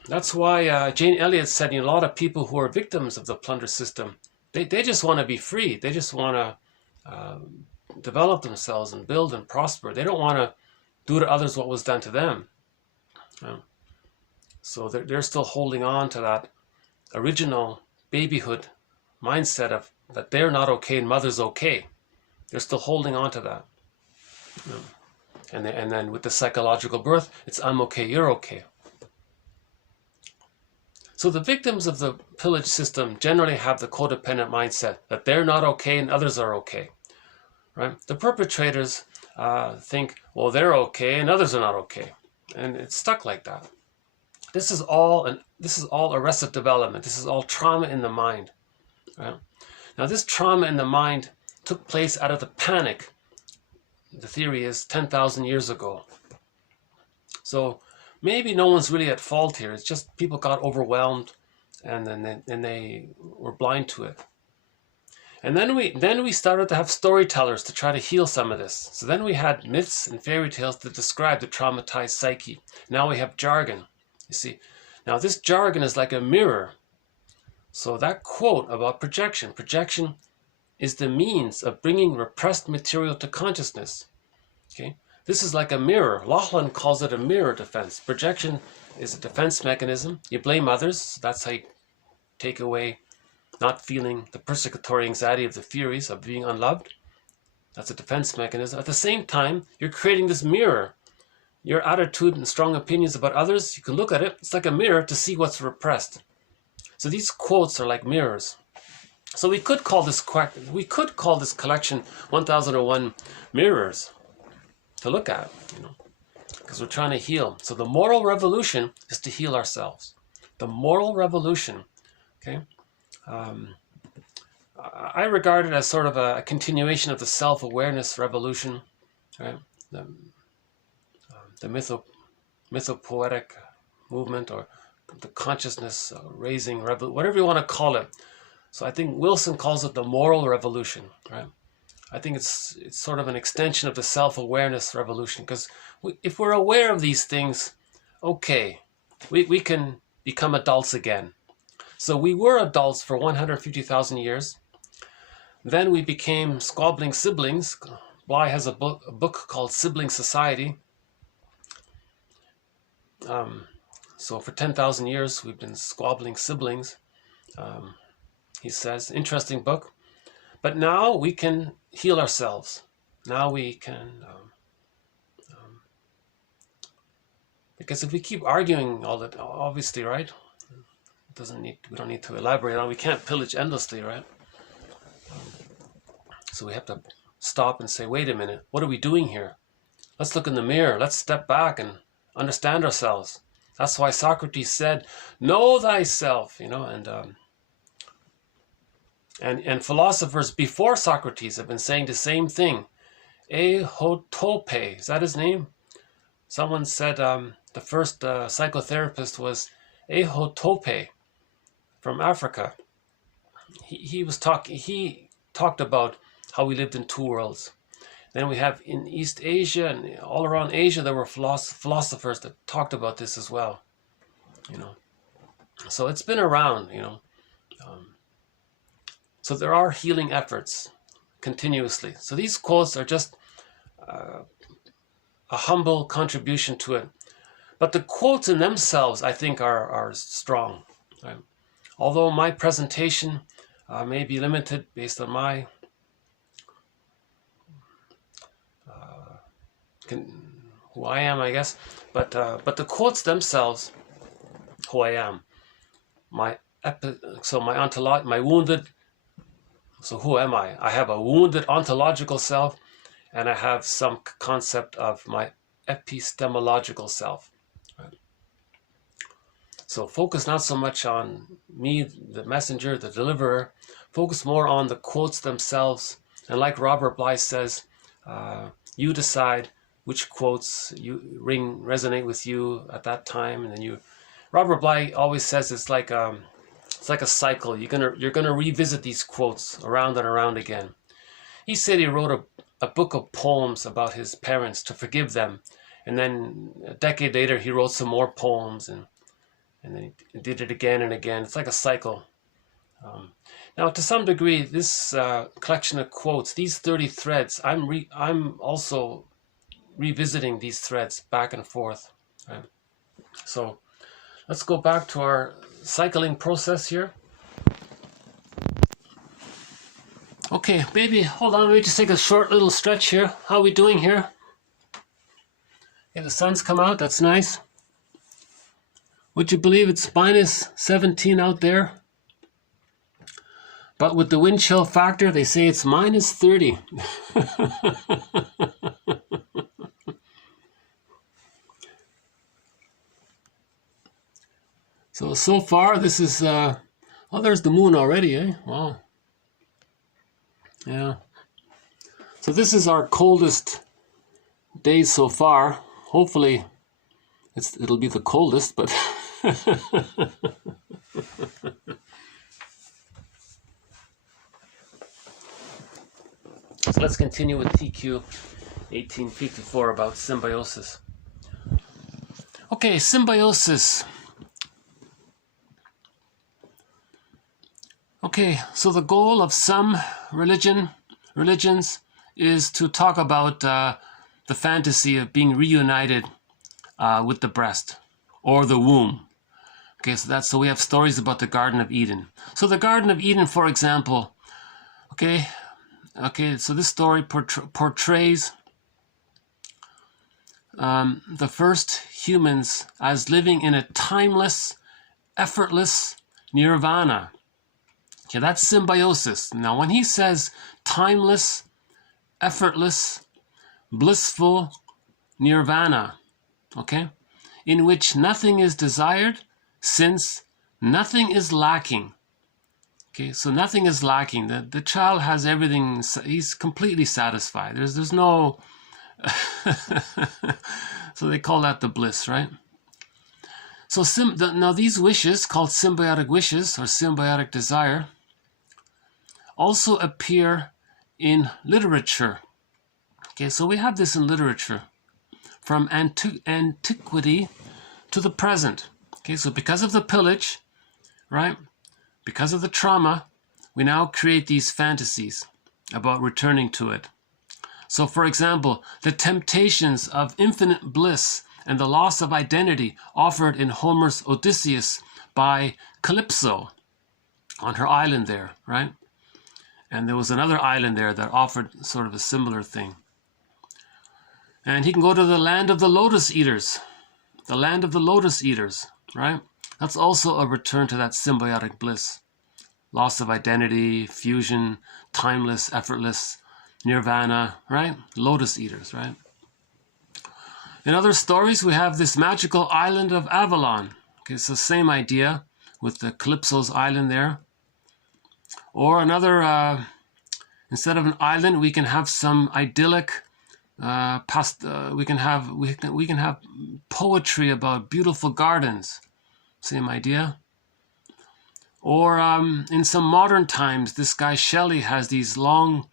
That's why Jane Elliott said, a lot of people who are victims of the plunder system, they just want to be free. They just want to develop themselves and build and prosper. They don't want to do to others what was done to them. So they're still holding on to that original babyhood mindset of that they're not okay and mother's okay. They're still holding on to that. And then with the psychological birth, it's I'm okay, you're okay. So the victims of the pillage system generally have the codependent mindset that they're not okay and others are okay, right? The perpetrators think, well, they're okay and others are not okay, and it's stuck like that. This is all arrested development. This is all trauma in the mind, right? Now, this trauma in the mind took place out of the panic. The theory is 10,000 years ago. So maybe no one's really at fault here. It's just people got overwhelmed, and then they were blind to it. And then we started to have storytellers to try to heal some of this. So then we had myths and fairy tales to describe the traumatized psyche. Now we have jargon. You see, now this jargon is like a mirror. So that quote about projection is the means of bringing repressed material to consciousness. Okay, this is like a mirror. Laughlin calls it a mirror defense. Projection is a defense mechanism. You blame others. So that's how you take away not feeling the persecutory anxiety of the furies of being unloved. That's a defense mechanism. At the same time, you're creating this mirror. Your attitude and strong opinions about others, you can look at it. It's like a mirror to see what's repressed. So these quotes are like mirrors. So we could call this collection 1001 mirrors to look at, because we're trying to heal. So the moral revolution is to heal ourselves. The moral revolution, okay? I regard it as sort of a continuation of the self-awareness revolution, right? The mythopoetic movement, or the consciousness raising revolution, whatever you want to call it. So I think Wilson calls it the moral revolution, right? I think it's sort of an extension of the self-awareness revolution, because if we're aware of these things, okay, we can become adults again. So we were adults for 150,000 years. Then we became squabbling siblings. Bly has a book called Sibling Society. So for 10,000 years, we've been squabbling siblings. He says, interesting book. But now we can heal ourselves. Now we can, because if we keep arguing all that, obviously, right? We don't need to elaborate on. We can't pillage endlessly, right? So we have to stop and say, wait a minute, what are we doing here? Let's look in the mirror. Let's step back and understand ourselves. That's why Socrates said, know thyself, and philosophers before Socrates have been saying the same thing. Ehotope, is that his name? Someone said the first psychotherapist was Ehotope from Africa. He talked about how we lived in two worlds. Then we have in East Asia and all around Asia, there were philosophers that talked about this as well. So it's been around, So there are healing efforts continuously. So these quotes are just a humble contribution to it. But the quotes in themselves, I think, are strong. Right? Although my presentation may be limited based on my who I am, I guess. But the quotes themselves, who I am, my wounded. So who am I? I have a wounded ontological self, and I have some concept of my epistemological self. Right? So focus not so much on me, the messenger, the deliverer. Focus more on the quotes themselves. And like Robert Bly says, you decide which quotes resonate with you at that time, and then Robert Bly always says it's like a cycle. You're gonna revisit these quotes around and around again. He said he wrote a book of poems about his parents to forgive them, and then a decade later he wrote some more poems, and then he did it again and again. It's like a cycle. Now, to some degree, this collection of quotes, these 30 threads, I'm also revisiting these threads back and forth. Right? So let's go back to our cycling process here. Okay, maybe, hold on, let me just take a short little stretch here. How are we doing here? Okay, the sun's come out, that's nice. Would you believe it's minus 17 out there? But with the wind chill factor, they say it's minus 30. So far, this is, oh, there's the moon already, eh? Wow. Yeah. So this is our coldest days so far. Hopefully, it'll be the coldest, but... So let's continue with TQ 1854 about symbiosis. Okay, symbiosis. Okay, so the goal of some religions is to talk about the fantasy of being reunited with the breast or the womb. Okay, so we have stories about the Garden of Eden. So the Garden of Eden, for example, okay, so this story portrays the first humans as living in a timeless, effortless nirvana. Okay, that's symbiosis. Now, when he says timeless, effortless, blissful nirvana, okay, in which nothing is desired, since nothing is lacking. Okay, so nothing is lacking. The child has everything. He's completely satisfied. There's no. So they call that the bliss, right? So now these wishes, called symbiotic wishes or symbiotic desire, also appear in literature. Okay, so we have this in literature from antiquity to the present. Okay, so because of the pillage, right? Because of the trauma, we now create these fantasies about returning to it. So, for example, the temptations of infinite bliss and the loss of identity offered in Homer's Odysseus by Kalypso on her island there, right? And there was another island there that offered sort of a similar thing. And he can go to the land of the lotus-eaters, the land of the lotus-eaters, right? That's also a return to that symbiotic bliss. Loss of identity, fusion, timeless, effortless, nirvana, right? Lotus-eaters, right? In other stories, we have this magical island of Avalon. Okay, it's the same idea with the Kalypso's island there. Or another, instead of an island, we can have some idyllic, we can have poetry about beautiful gardens. Same idea. Or in some modern times, this guy Shelley has these long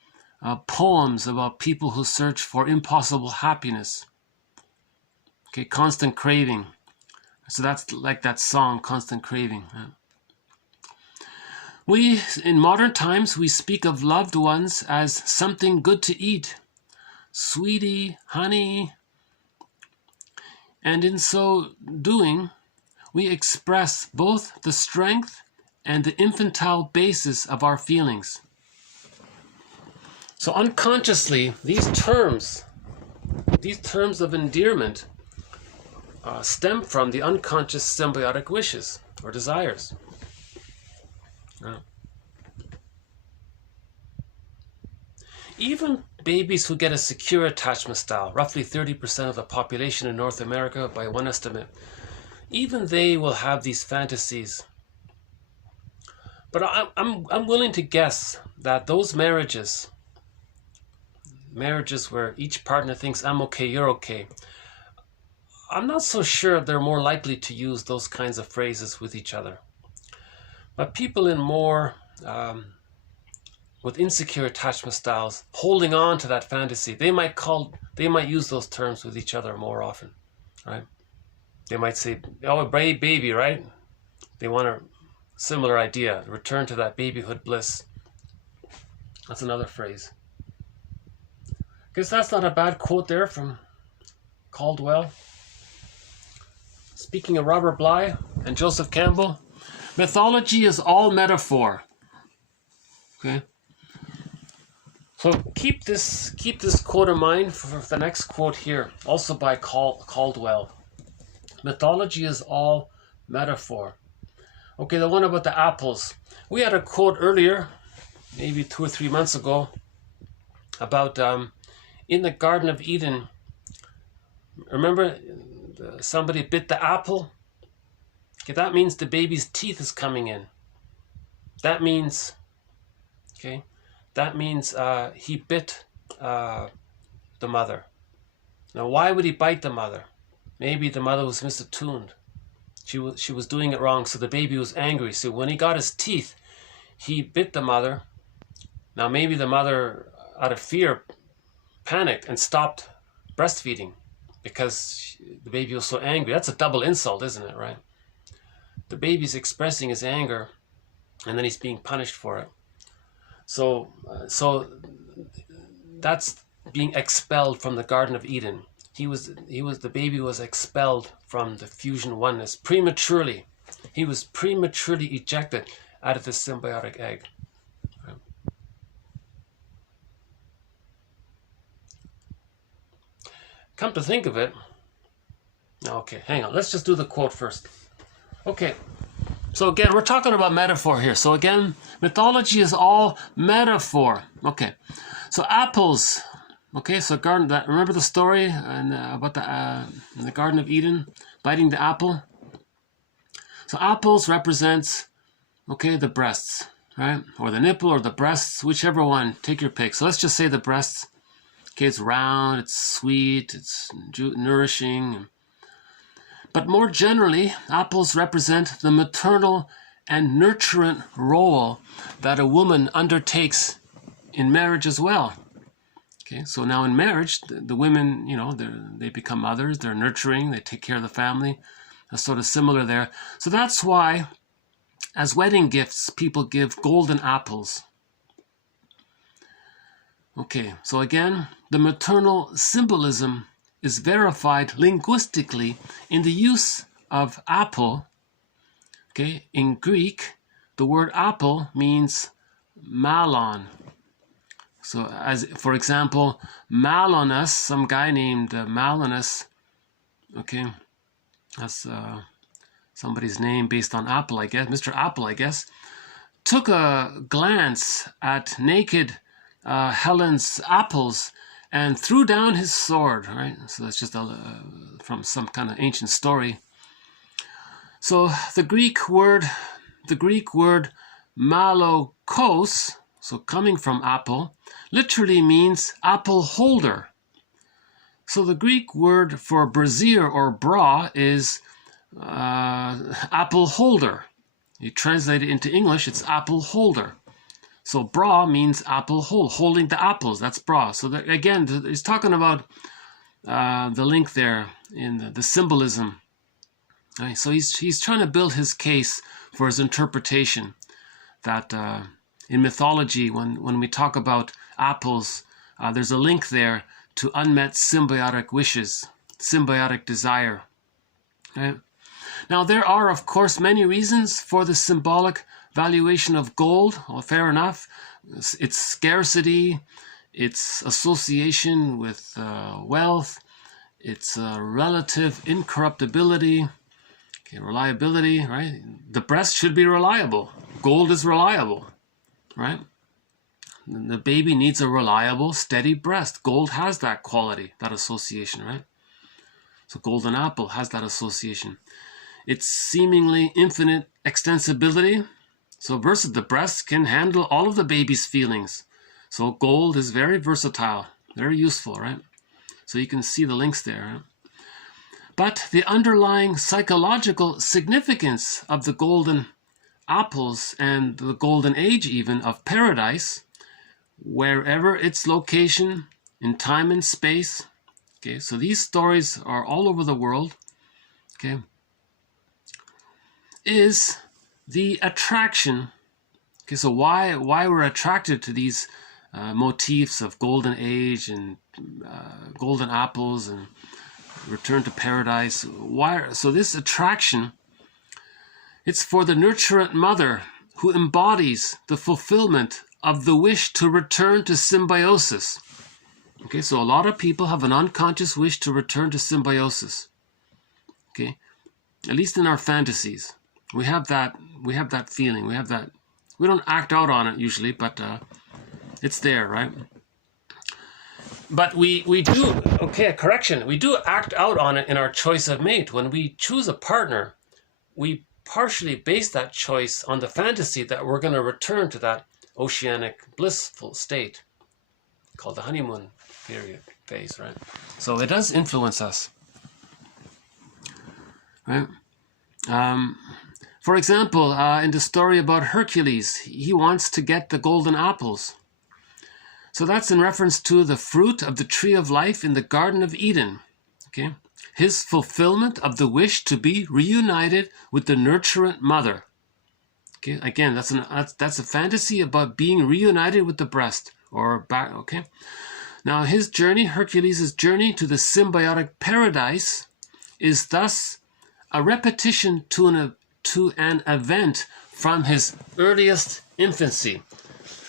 poems about people who search for impossible happiness. Okay, constant craving. So that's like that song, Constant Craving. In modern times, we speak of loved ones as something good to eat, sweetie, honey, and in so doing, we express both the strength and the infantile basis of our feelings. So unconsciously, these terms of endearment stem from the unconscious symbiotic wishes or desires. Even babies who get a secure attachment style, roughly 30% of the population in North America by one estimate, even they will have these fantasies. But I'm willing to guess that those marriages where each partner thinks, I'm okay, you're okay, I'm not so sure they're more likely to use those kinds of phrases with each other. But people in more with insecure attachment styles, holding on to that fantasy, they might use those terms with each other more often, right? They might say, "Oh, baby," right? They want a similar idea, return to that babyhood bliss. That's another phrase. Guess that's not a bad quote there from Caldwell. Speaking of Robert Bly and Joseph Campbell, mythology is all metaphor. Okay. So keep this quote in mind for the next quote here, also by Caldwell. Mythology is all metaphor. Okay, the one about the apples. We had a quote earlier, maybe 2 or 3 months ago, about in the Garden of Eden. Remember, somebody bit the apple? Okay, that means the baby's teeth is coming in. That means, he bit the mother. Now, why would he bite the mother? Maybe the mother was misattuned. She was doing it wrong, so the baby was angry. So when he got his teeth, he bit the mother. Now, maybe the mother, out of fear, panicked and stopped breastfeeding because the baby was so angry. That's a double insult, isn't it, right? The baby's expressing his anger, and then he's being punished for it. So that's being expelled from the Garden of Eden. The baby was expelled from the fusion oneness prematurely. He was prematurely ejected out of the symbiotic egg. Come to think of it, okay, hang on, let's just do the quote first. Okay, so again, we're talking about metaphor here. So again, mythology is all metaphor. Okay, so apples. Okay, so remember the story about in the Garden of Eden, biting the apple? So apples represents, the breasts, right? Or the nipple or the breasts, whichever one, take your pick. So let's just say the breasts. Okay, it's round, it's sweet, it's nourishing. But more generally, apples represent the maternal and nurturant role that a woman undertakes in marriage as well. Okay, so now in marriage, the women, they become mothers, they're nurturing, they take care of the family. That's sort of similar there. So that's why, as wedding gifts, people give golden apples. Okay, so again, the maternal symbolism is verified linguistically in the use of apple. Okay, in Greek, the word apple means malon. So, as for example, Malonus, some guy named Malonus, that's somebody's name based on Apple, I guess, Mr. Apple, I guess, took a glance at naked Helen's apples and threw down his sword, right? So that's just from some kind of ancient story. So the Greek word malokos, so coming from apple, literally means apple holder. So the Greek word for brassiere or bra is apple holder. You translate it into English, it's apple holder. So bra means apple holding the apples. That's bra. So that, again, he's talking about the link there in the symbolism. Right? So he's trying to build his case for his interpretation that in mythology, when we talk about apples, there's a link there to unmet symbiotic wishes, symbiotic desire. Okay? Now, there are, of course, many reasons for the symbolic valuation of gold. Well, fair enough. Its scarcity, its association with wealth, its relative incorruptibility, okay, reliability, right? The breast should be reliable. Gold is reliable, right? The baby needs a reliable, steady breast. Gold has that quality, that association, right? So golden apple has that association. Its seemingly infinite extensibility. So versus the breast can handle all of the baby's feelings. So gold is very versatile, very useful, right? So you can see the links there. Right? But the underlying psychological significance of the golden apples and the golden age even of paradise, wherever its location in time and space. Okay, so these stories are all over the world. Okay, is the attraction. Okay, so why we're attracted to these motifs of golden age and golden apples and return to paradise? Why? So this attraction, it's for the nurturant mother who embodies the fulfillment of the wish to return to symbiosis. Okay, so a lot of people have an unconscious wish to return to symbiosis. Okay, at least in our fantasies, we have that feeling. We have that. We don't act out on it usually, but it's there, right? But we do. Okay, correction. We do act out on it in our choice of mate. When we choose a partner, we partially base that choice on the fantasy that we're going to return to that oceanic blissful state called the honeymoon period phase, right? So it does influence us, right? For example, in the story about Hercules, he wants to get the golden apples. So that's in reference to the fruit of the tree of life in the Garden of Eden. Okay, his fulfillment of the wish to be reunited with the nurturant mother. Okay, again, that's a fantasy about being reunited with the breast or back. Okay, now his journey, Hercules' journey to the symbiotic paradise, is thus a repetition to an event from his earliest infancy.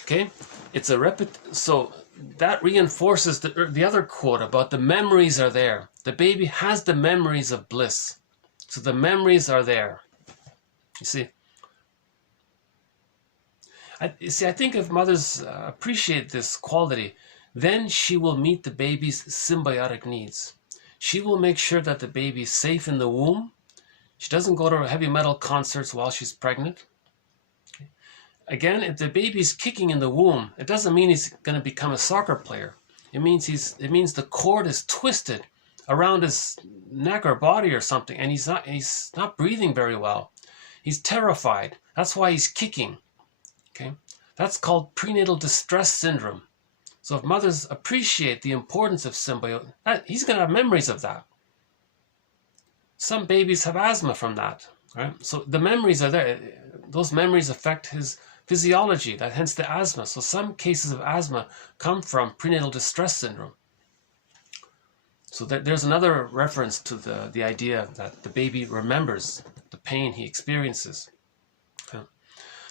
Okay, it's a so that reinforces the other quote about the memories are there. The baby has the memories of bliss, so the memories are there. You see. I think if mothers appreciate this quality, then she will meet the baby's symbiotic needs. She will make sure that the baby is safe in the womb. She doesn't go to heavy metal concerts while she's pregnant. Okay. Again, if the baby's kicking in the womb, it doesn't mean he's going to become a soccer player. It means the cord is twisted around his neck or body or something, and he's not breathing very well. He's terrified. That's why he's kicking. Okay, that's called prenatal distress syndrome. So if mothers appreciate the importance of symbiosis, he's going to have memories of that. Some babies have asthma from that, right? So the memories are there. Those memories affect his physiology, hence the asthma. So some cases of asthma come from prenatal distress syndrome. So there's another reference to the idea that the baby remembers the pain he experiences.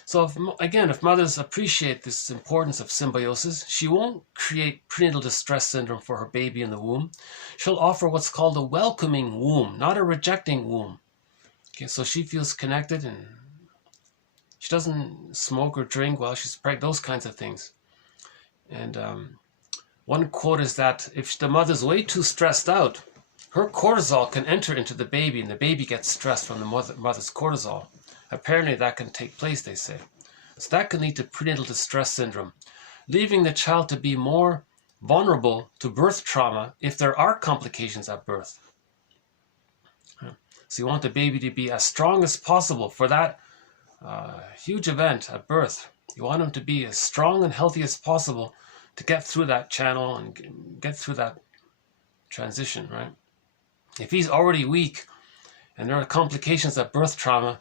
So if mothers appreciate this importance of symbiosis, she won't create prenatal distress syndrome for her baby in the womb. She'll offer what's called a welcoming womb, not a rejecting womb. Okay, so she feels connected and she doesn't smoke or drink while she's pregnant, those kinds of things. And one quote is that if the mother's way too stressed out, her cortisol can enter into the baby and the baby gets stressed from the mother's cortisol. Apparently that can take place, they say. So that can lead to prenatal distress syndrome, leaving the child to be more vulnerable to birth trauma if there are complications at birth. So you want the baby to be as strong as possible for that huge event at birth. You want him to be as strong and healthy as possible to get through that channel and get through that transition, right? If he's already weak and there are complications at birth trauma,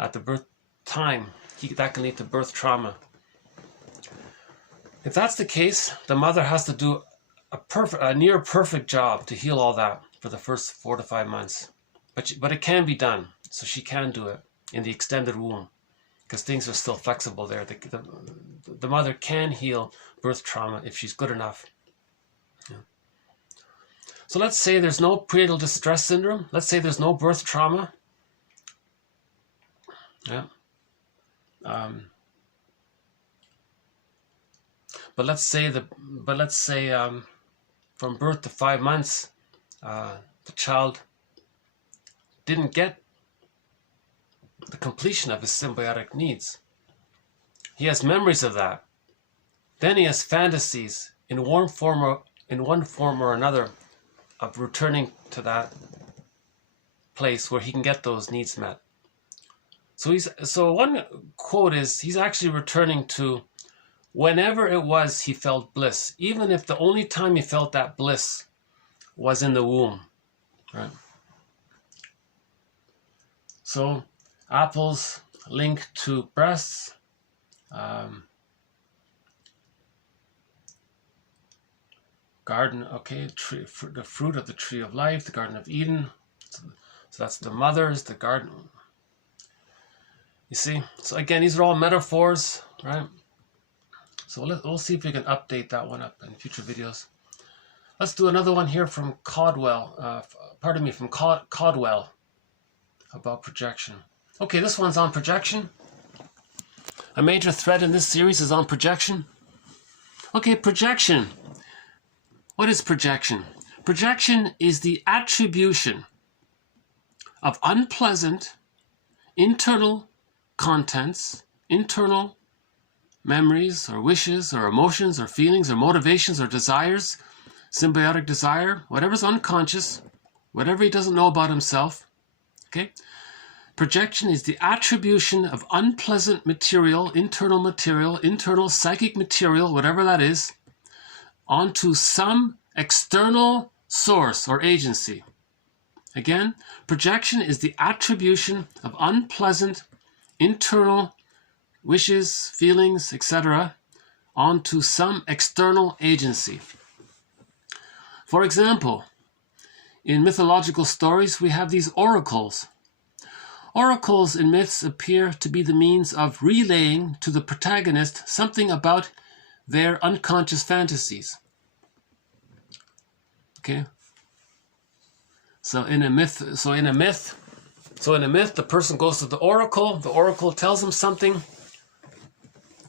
at the birth time, that can lead to birth trauma. If that's the case, the mother has to do a near perfect job to heal all that for the first 4 to 5 months. But it can be done, so she can do it in the extended womb, because things are still flexible there. The mother can heal birth trauma if she's good enough. Yeah. So let's say there's no prenatal distress syndrome. Let's say there's no birth trauma. Yeah. But let's say from birth to 5 months, the child didn't get the completion of his symbiotic needs. He has memories of that. Then he has fantasies in one form or another of returning to that place where he can get those needs met. So one quote is, he's actually returning to whenever it was he felt bliss, even if the only time he felt that bliss was in the womb, right? So apples link to breasts. Garden, okay, the fruit of the tree of life, the Garden of Eden. So that's the mothers, the garden. You see? So again, these are all metaphors, right? So we'll see if we can update that one up in future videos. Let's do another one here from Caldwell. From Caldwell about projection. Okay, this one's on projection. A major thread in this series is on projection. Okay, projection. What is projection? Projection is the attribution of unpleasant internal contents, internal memories or wishes or emotions or feelings or motivations or desires, symbiotic desire, whatever's unconscious, whatever he doesn't know about himself. Okay? Projection is the attribution of unpleasant material, internal psychic material, whatever that is, onto some external source or agency. Again, projection is the attribution of unpleasant internal wishes, feelings, etc., onto some external agency. For example, in mythological stories, we have these oracles. Oracles in myths appear to be the means of relaying to the protagonist something about their unconscious fantasies. Okay? So in a myth, the person goes to the oracle tells him something.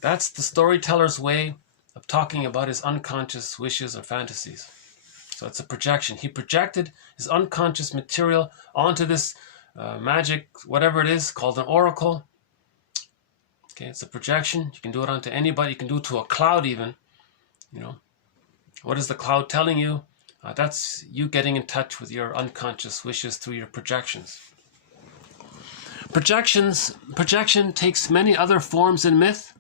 That's the storyteller's way of talking about his unconscious wishes or fantasies. So it's a projection. He projected his unconscious material onto this magic, whatever it is, called an oracle. Okay, it's a projection. You can do it onto anybody. You can do it to a cloud even. You know, what is the cloud telling you? That's you getting in touch with your unconscious wishes through your projections. Projection takes many other forms in myth.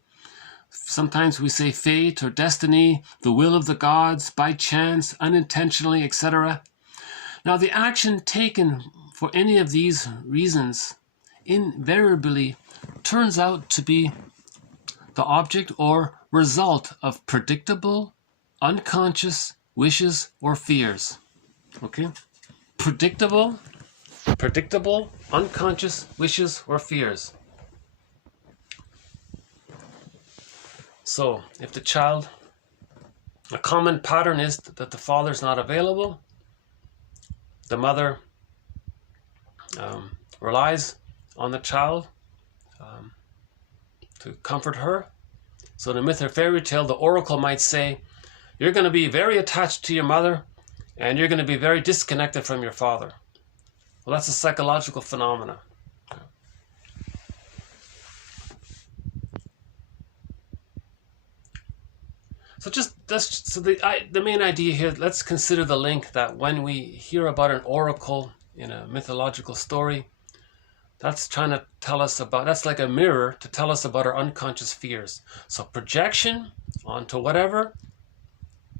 Sometimes we say fate or destiny, the will of the gods, by chance, unintentionally, etc. Now, the action taken for any of these reasons invariably turns out to be the object or result of predictable, unconscious wishes or fears. Okay? Predictable, unconscious wishes or fears. So, if the child, a common pattern is that the father's not available, the mother relies on the child to comfort her. So in a myth or fairy tale, the oracle might say, you're going to be very attached to your mother and you're going to be very disconnected from your father. Well, that's a psychological phenomenon. So the main idea here, let's consider the link that when we hear about an oracle in a mythological story, that's trying to tell us about, that's like a mirror to tell us about our unconscious fears. So projection onto whatever,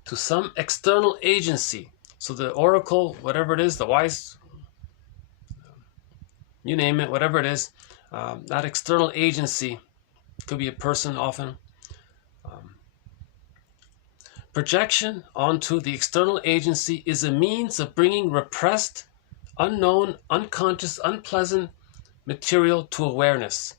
to some external agency. So the oracle, whatever it is, the wise, you name it, whatever it is, that external agency Could be a person often. Projection onto the external agency is a means of bringing repressed, unknown, unconscious, unpleasant material to awareness.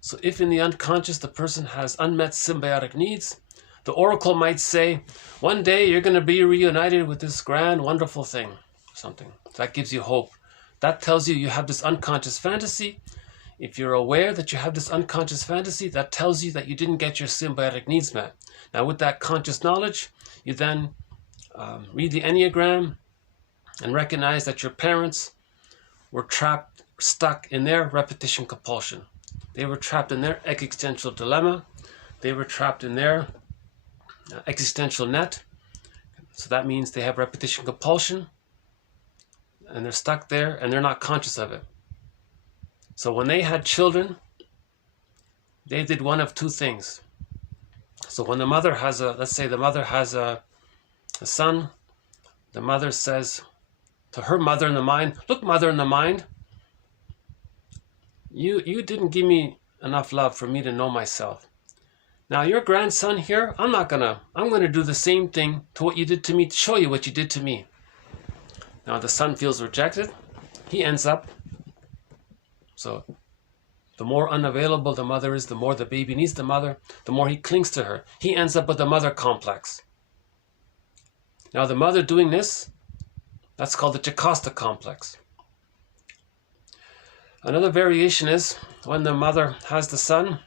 So if in the unconscious the person has unmet symbiotic needs, the oracle might say, one day you're going to be reunited with this grand, wonderful thing, something. That gives you hope. That tells you you have this unconscious fantasy. If you're aware that you have this unconscious fantasy, that tells you that you didn't get your symbiotic needs met. Now with that conscious knowledge, you then read the Enneagram and recognize that your parents were trapped, stuck in their repetition compulsion. They were trapped in their existential dilemma. They were trapped in their existential net. So that means they have repetition compulsion and they're stuck there and they're not conscious of it. So when they had children, they did one of two things. So when the mother has let's say the mother has a son, the mother says to her mother in the mind, look, mother in the mind, you didn't give me enough love for me to know myself. Now your grandson here, I'm going to do the same thing to what you did to me, to show you what you did to me. Now the son feels rejected. He ends up, so the more unavailable the mother is, the more the baby needs the mother, the more he clings to her. He ends up with a mother complex. Now the mother doing this, that's called the Jocasta complex. Another variation is when the mother has the son,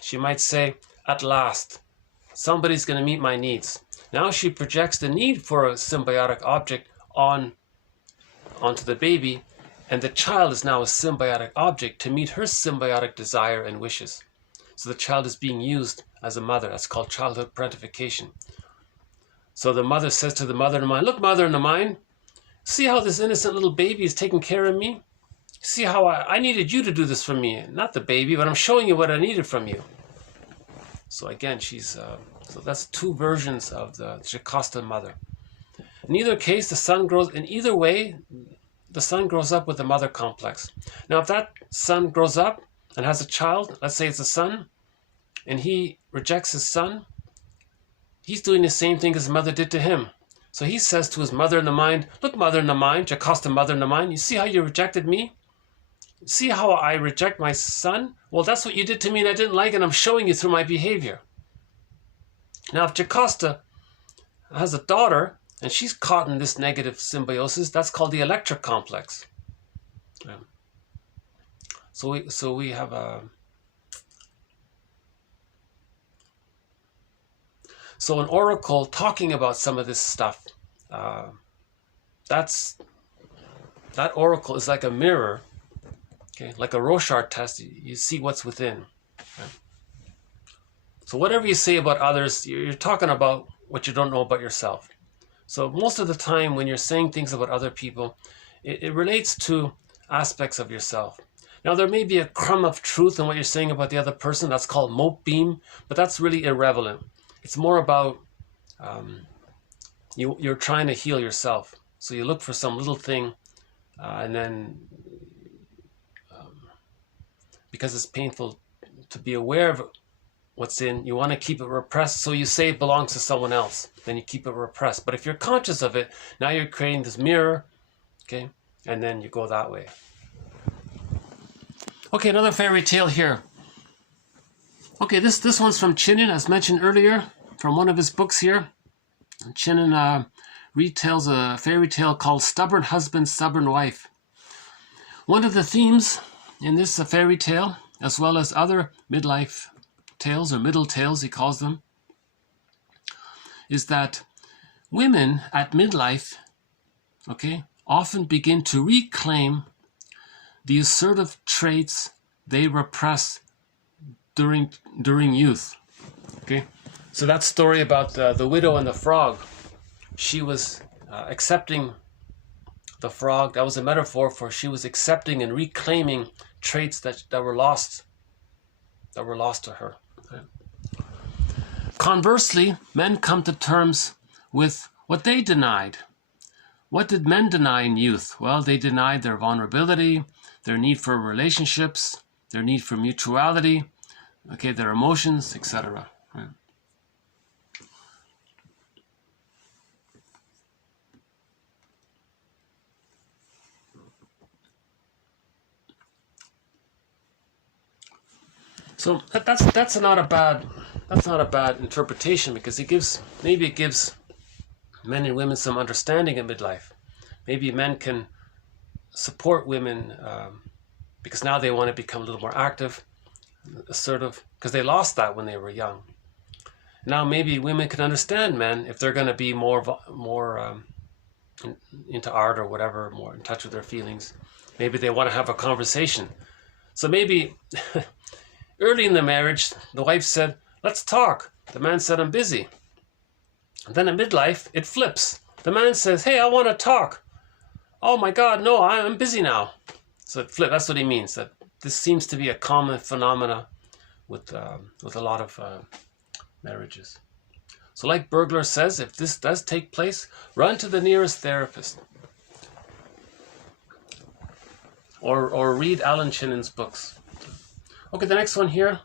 she might say, at last, somebody's going to meet my needs. Now she projects the need for a symbiotic object onto the baby, and the child is now a symbiotic object to meet her symbiotic desire and wishes. So the child is being used as a mother. That's called childhood parentification. So the mother says to the mother in the mind, look, mother in the mind, see how this innocent little baby is taking care of me? See how I needed you to do this for me, not the baby, but I'm showing you what I needed from you. So again, so that's two versions of the Jocasta mother. In either case, in either way, the son grows up with a mother complex. Now, if that son grows up and has a child, let's say it's a son, and he rejects his son, he's doing the same thing his mother did to him. So he says to his mother in the mind, look, mother in the mind, Jocasta mother in the mind, you see how you rejected me? See how I reject my son? Well, that's what you did to me and I didn't like it, and I'm showing you through my behavior. Now, if Jocasta has a daughter, and she's caught in this negative symbiosis, that's called the electric complex. So we have so an oracle talking about some of this stuff. That oracle is like a mirror, okay, like a Rorschach test. You see what's within. Okay? So whatever you say about others, you're talking about what you don't know about yourself. So most of the time when you're saying things about other people, it relates to aspects of yourself. Now there may be a crumb of truth in what you're saying about the other person. That's called mote beam, but that's really irrelevant. It's more about you're trying to heal yourself. So you look for some little thing and then because it's painful to be aware of what's in, you want to keep it repressed, so you say it belongs to someone else, then you keep it repressed. But if you're conscious of it, now you're creating this mirror, okay, and then you go that way. Okay, another fairy tale here. Okay, this one's from Chinen, as mentioned earlier, from one of his books here. Chinen retells a fairy tale called Stubborn Husband, Stubborn Wife. One of the themes in this fairy tale, as well as other midlife tales, or middle tales he calls them, is that women at midlife, okay, often begin to reclaim the assertive traits they repress during youth. Okay, so that story about the widow and the frog, she was accepting the frog. That was a metaphor for she was accepting and reclaiming traits that were lost to her. Okay. Conversely, men come to terms with what they denied. What did men deny in youth? Well, they denied their vulnerability, their need for relationships, their need for mutuality, okay, their emotions, etc. Right? So that's not a bad interpretation, because it gives men and women some understanding in midlife. Maybe men can support women because now they want to become a little more active, assertive, because they lost that when they were young. Now maybe women can understand men if they're going to be more into art or whatever, more in touch with their feelings. Maybe they want to have a conversation. So maybe early in the marriage, the wife said, "Let's talk." The man said, "I'm busy." And then at midlife, it flips. The man says, "Hey, I want to talk." "Oh my God, no, I'm busy now." So it flips. That's what he means. That this seems to be a common phenomena with a lot of marriages. So like Burglar says, if this does take place, run to the nearest therapist. Or read Alan Chinnon's books. Okay, the next one here.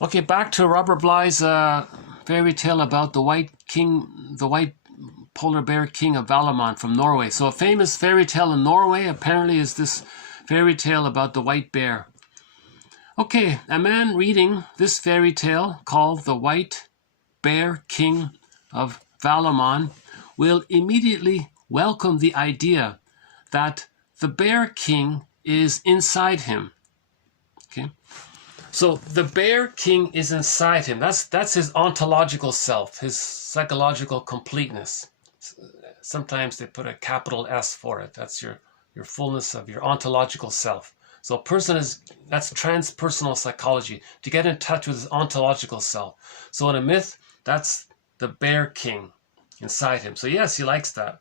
Okay, back to Robert Bly's fairy tale about the white polar bear king of Avalon from Norway. So a famous fairy tale in Norway apparently is this fairy tale about the white bear. Okay, a man reading this fairy tale called the White Bear King of Avalon will immediately welcome the idea that the Bear King is inside him. Okay, so the Bear King is inside him. That's his ontological self, his psychological completeness. Sometimes they put a capital S for it. That's your fullness of your ontological self. So a person that's transpersonal psychology, to get in touch with his ontological self. So in a myth, that's the Bear King inside him. So yes, he likes that.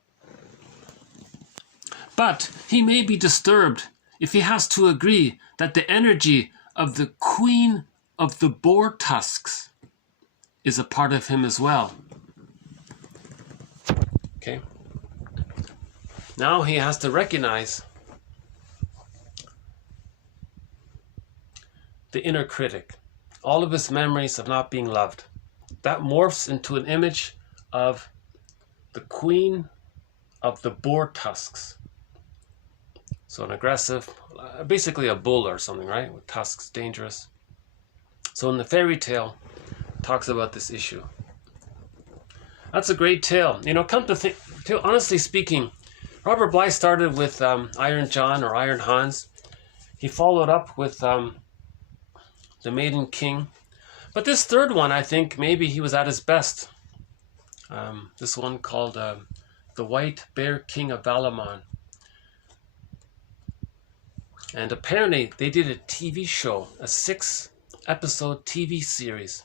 But he may be disturbed if he has to agree that the energy of the queen of the boar tusks is a part of him as well. Okay. Now he has to recognize the inner critic, all of his memories of not being loved. That morphs into an image of the queen of the boar tusks. So an aggressive, basically a bull or something, right? With tusks, dangerous. So in the fairy tale, it talks about this issue. That's a great tale. You know, come to think, honestly speaking, Robert Bly started with Iron John or Iron Hans. He followed up with The Maiden King. But this third one, I think maybe he was at his best. This one called The White Bear King of Avalon. And apparently they did a TV show, a 6-episode TV series.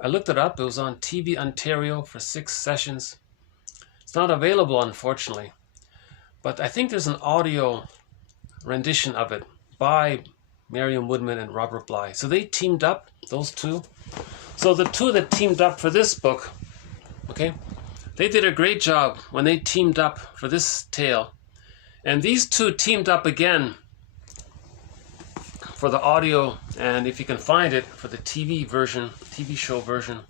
I looked it up. It was on TV Ontario for 6 sessions. It's not available, unfortunately. But I think there's an audio rendition of it by Marion Woodman and Robert Bly. So they teamed up, those two. So the two that teamed up for this book, okay, they did a great job when they teamed up for this tale. And these two teamed up again for the audio, and if you can find it, for the TV show version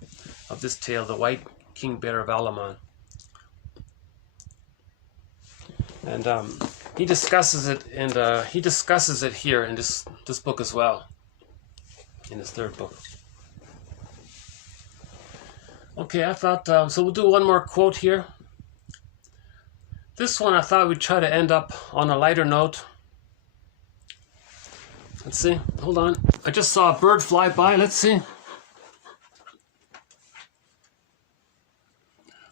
of this tale, The White King Bear of Avalon. And he discusses it, and he discusses it here in this book as well, in his third book. Okay, I thought, so we'll do one more quote here. This one I thought we'd try to end up on a lighter note. Let's see, hold on. I just saw a bird fly by, let's see.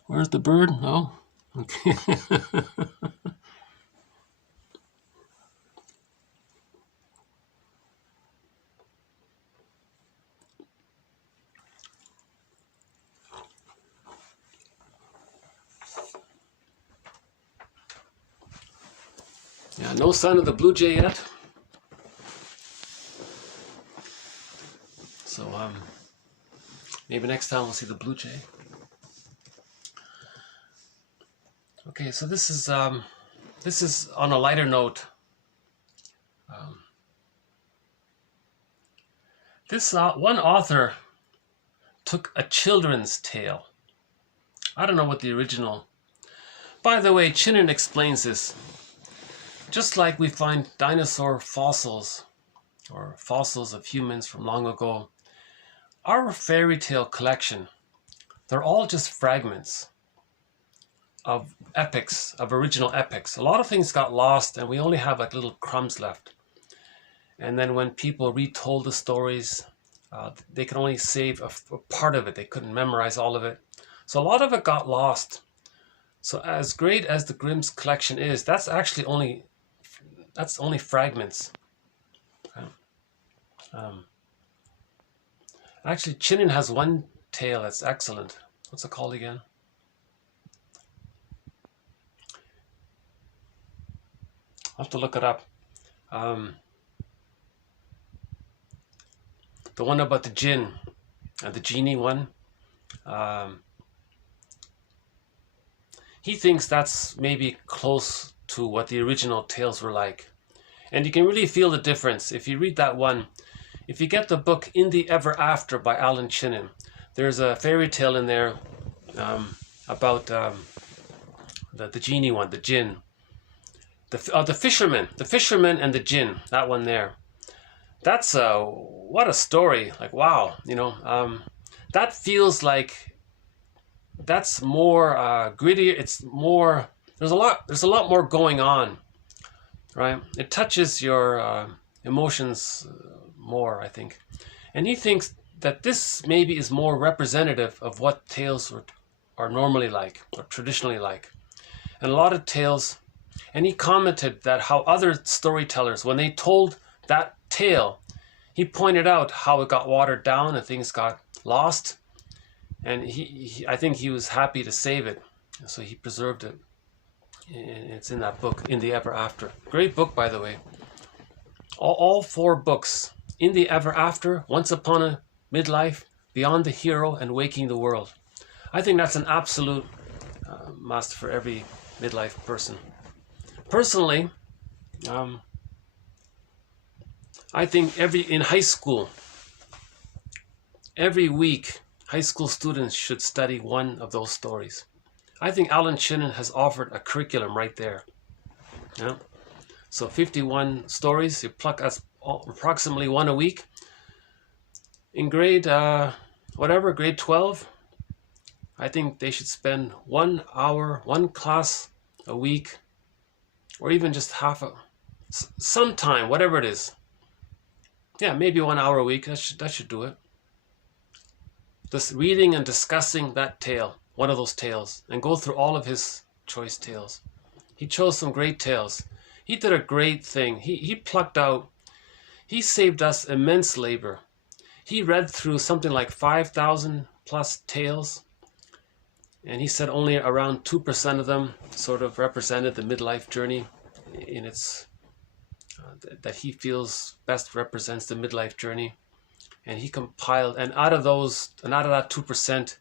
Where's the bird? Oh, okay. Yeah, no sign of the blue jay yet. So maybe next time we'll see the blue jay. Okay, so this is on a lighter note. This one author took a children's tale. I don't know what the original... By the way, Chinen explains this. Just like we find dinosaur fossils, or fossils of humans from long ago, our fairy tale collection, they're all just fragments of epics, of original epics. A lot of things got lost and we only have like little crumbs left. And then when people retold the stories, they could only save a part of it. They couldn't memorize all of it. So a lot of it got lost. So as great as the Grimm's collection is, that's only fragments. Actually, Chinen has one tale that's excellent. What's it called again? I'll have to look it up. The one about the jinn, the genie one. He thinks that's maybe close to what the original tales were like. And you can really feel the difference if you read that one. If you get the book In the Ever After by Alan Chinen, there's a fairy tale in there about the genie one, the jinn. The fisherman and the jinn, that one there. That's what a story. Like, wow, you know, that feels like that's more grittier. It's more, there's a lot more going on, right? It touches your emotions more, I think. And he thinks that this maybe is more representative of what tales are normally like, or traditionally like. And a lot of tales, and he commented that how other storytellers, when they told that tale, he pointed out how it got watered down and things got lost. And I think he was happy to save it. So he preserved it. It's in that book, In the Ever After. Great book, by the way. All 4 books. In the Ever After, Once Upon a Midlife, Beyond the Hero, and Waking the World. I think that's an absolute must for every midlife person. Personally, I think in high school, every week, high school students should study one of those stories. I think Alan Chinen has offered a curriculum right there. Yeah. So 51 stories, you pluck approximately one a week. In grade, grade 12, I think they should spend 1 hour, one class a week, or even just some time, whatever it is. Yeah, maybe 1 hour a week, that should do it. Just reading and discussing that tale, one of those tales, and go through all of his choice tales. He chose some great tales. He did a great thing. He saved us immense labor. He read through something like 5,000 plus tales, and he said only around 2% of them sort of represented the midlife journey in its that he feels best represents the midlife journey. And he compiled, and out of that 2%,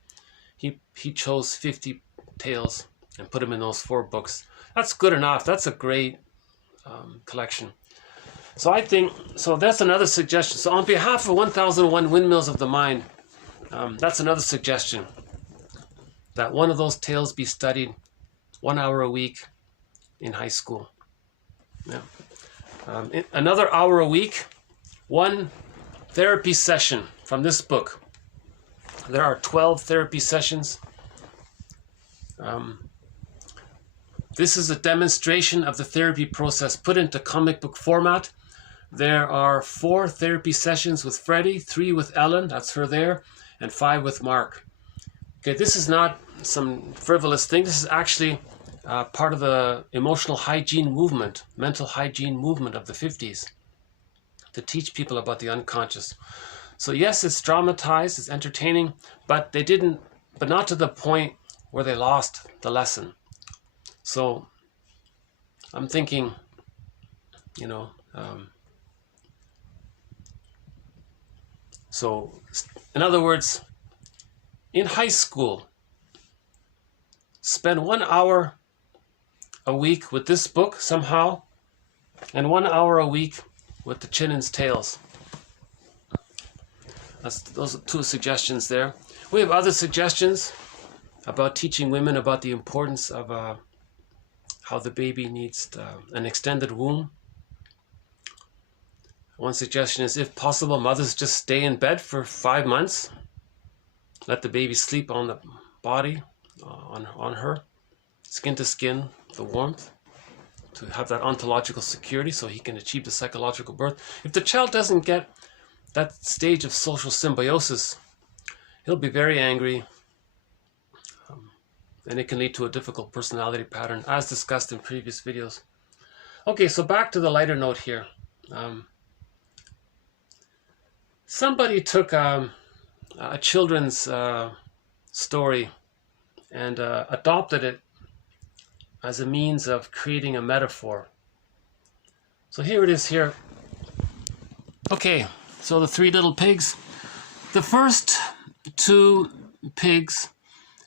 he chose 50 tales and put them in those 4 books. That's good enough. That's a great collection. So I think, that's another suggestion. So on behalf of 1001 Windmills of the Mind, that's another suggestion. That one of those tales be studied 1 hour a week in high school. Yeah. Another hour a week, one therapy session from this book. There are 12 therapy sessions. This is a demonstration of the therapy process put into comic book format. There are 4 therapy sessions with Freddie, 3 with Ellen, that's her there, and 5 with Mark. Okay, this is not some frivolous thing. This is actually part of the emotional hygiene movement, mental hygiene movement of the 50s. To teach people about the unconscious. So yes, it's dramatized, it's entertaining, but not to the point where they lost the lesson. So I'm thinking, so in other words, in high school, spend 1 hour a week with this book somehow, and 1 hour a week with the Chinen's tales. Those are two suggestions there. We have other suggestions about teaching women about the importance of how the baby needs an extended womb. One suggestion is, if possible, mothers just stay in bed for 5 months. Let the baby sleep on the body, on her, skin to skin, the warmth, to have that ontological security so he can achieve the psychological birth. If the child doesn't get that stage of social symbiosis, he'll be very angry, and it can lead to a difficult personality pattern, as discussed in previous videos. Okay, so back to the lighter note here. Somebody took a children's story and adopted it as a means of creating a metaphor. So here it is here. Okay, so the 3 little pigs. The first 2 pigs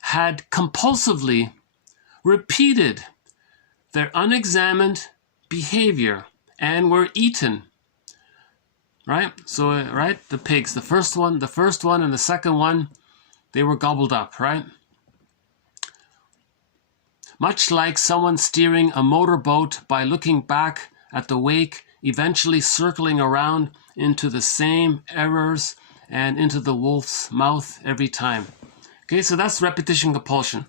had compulsively repeated their unexamined behavior and were eaten. Right? So, right, the pigs, the first one and the second one, they were gobbled up, right? Much like someone steering a motorboat by looking back at the wake, eventually circling around into the same errors and into the wolf's mouth every time. Okay, so that's repetition compulsion.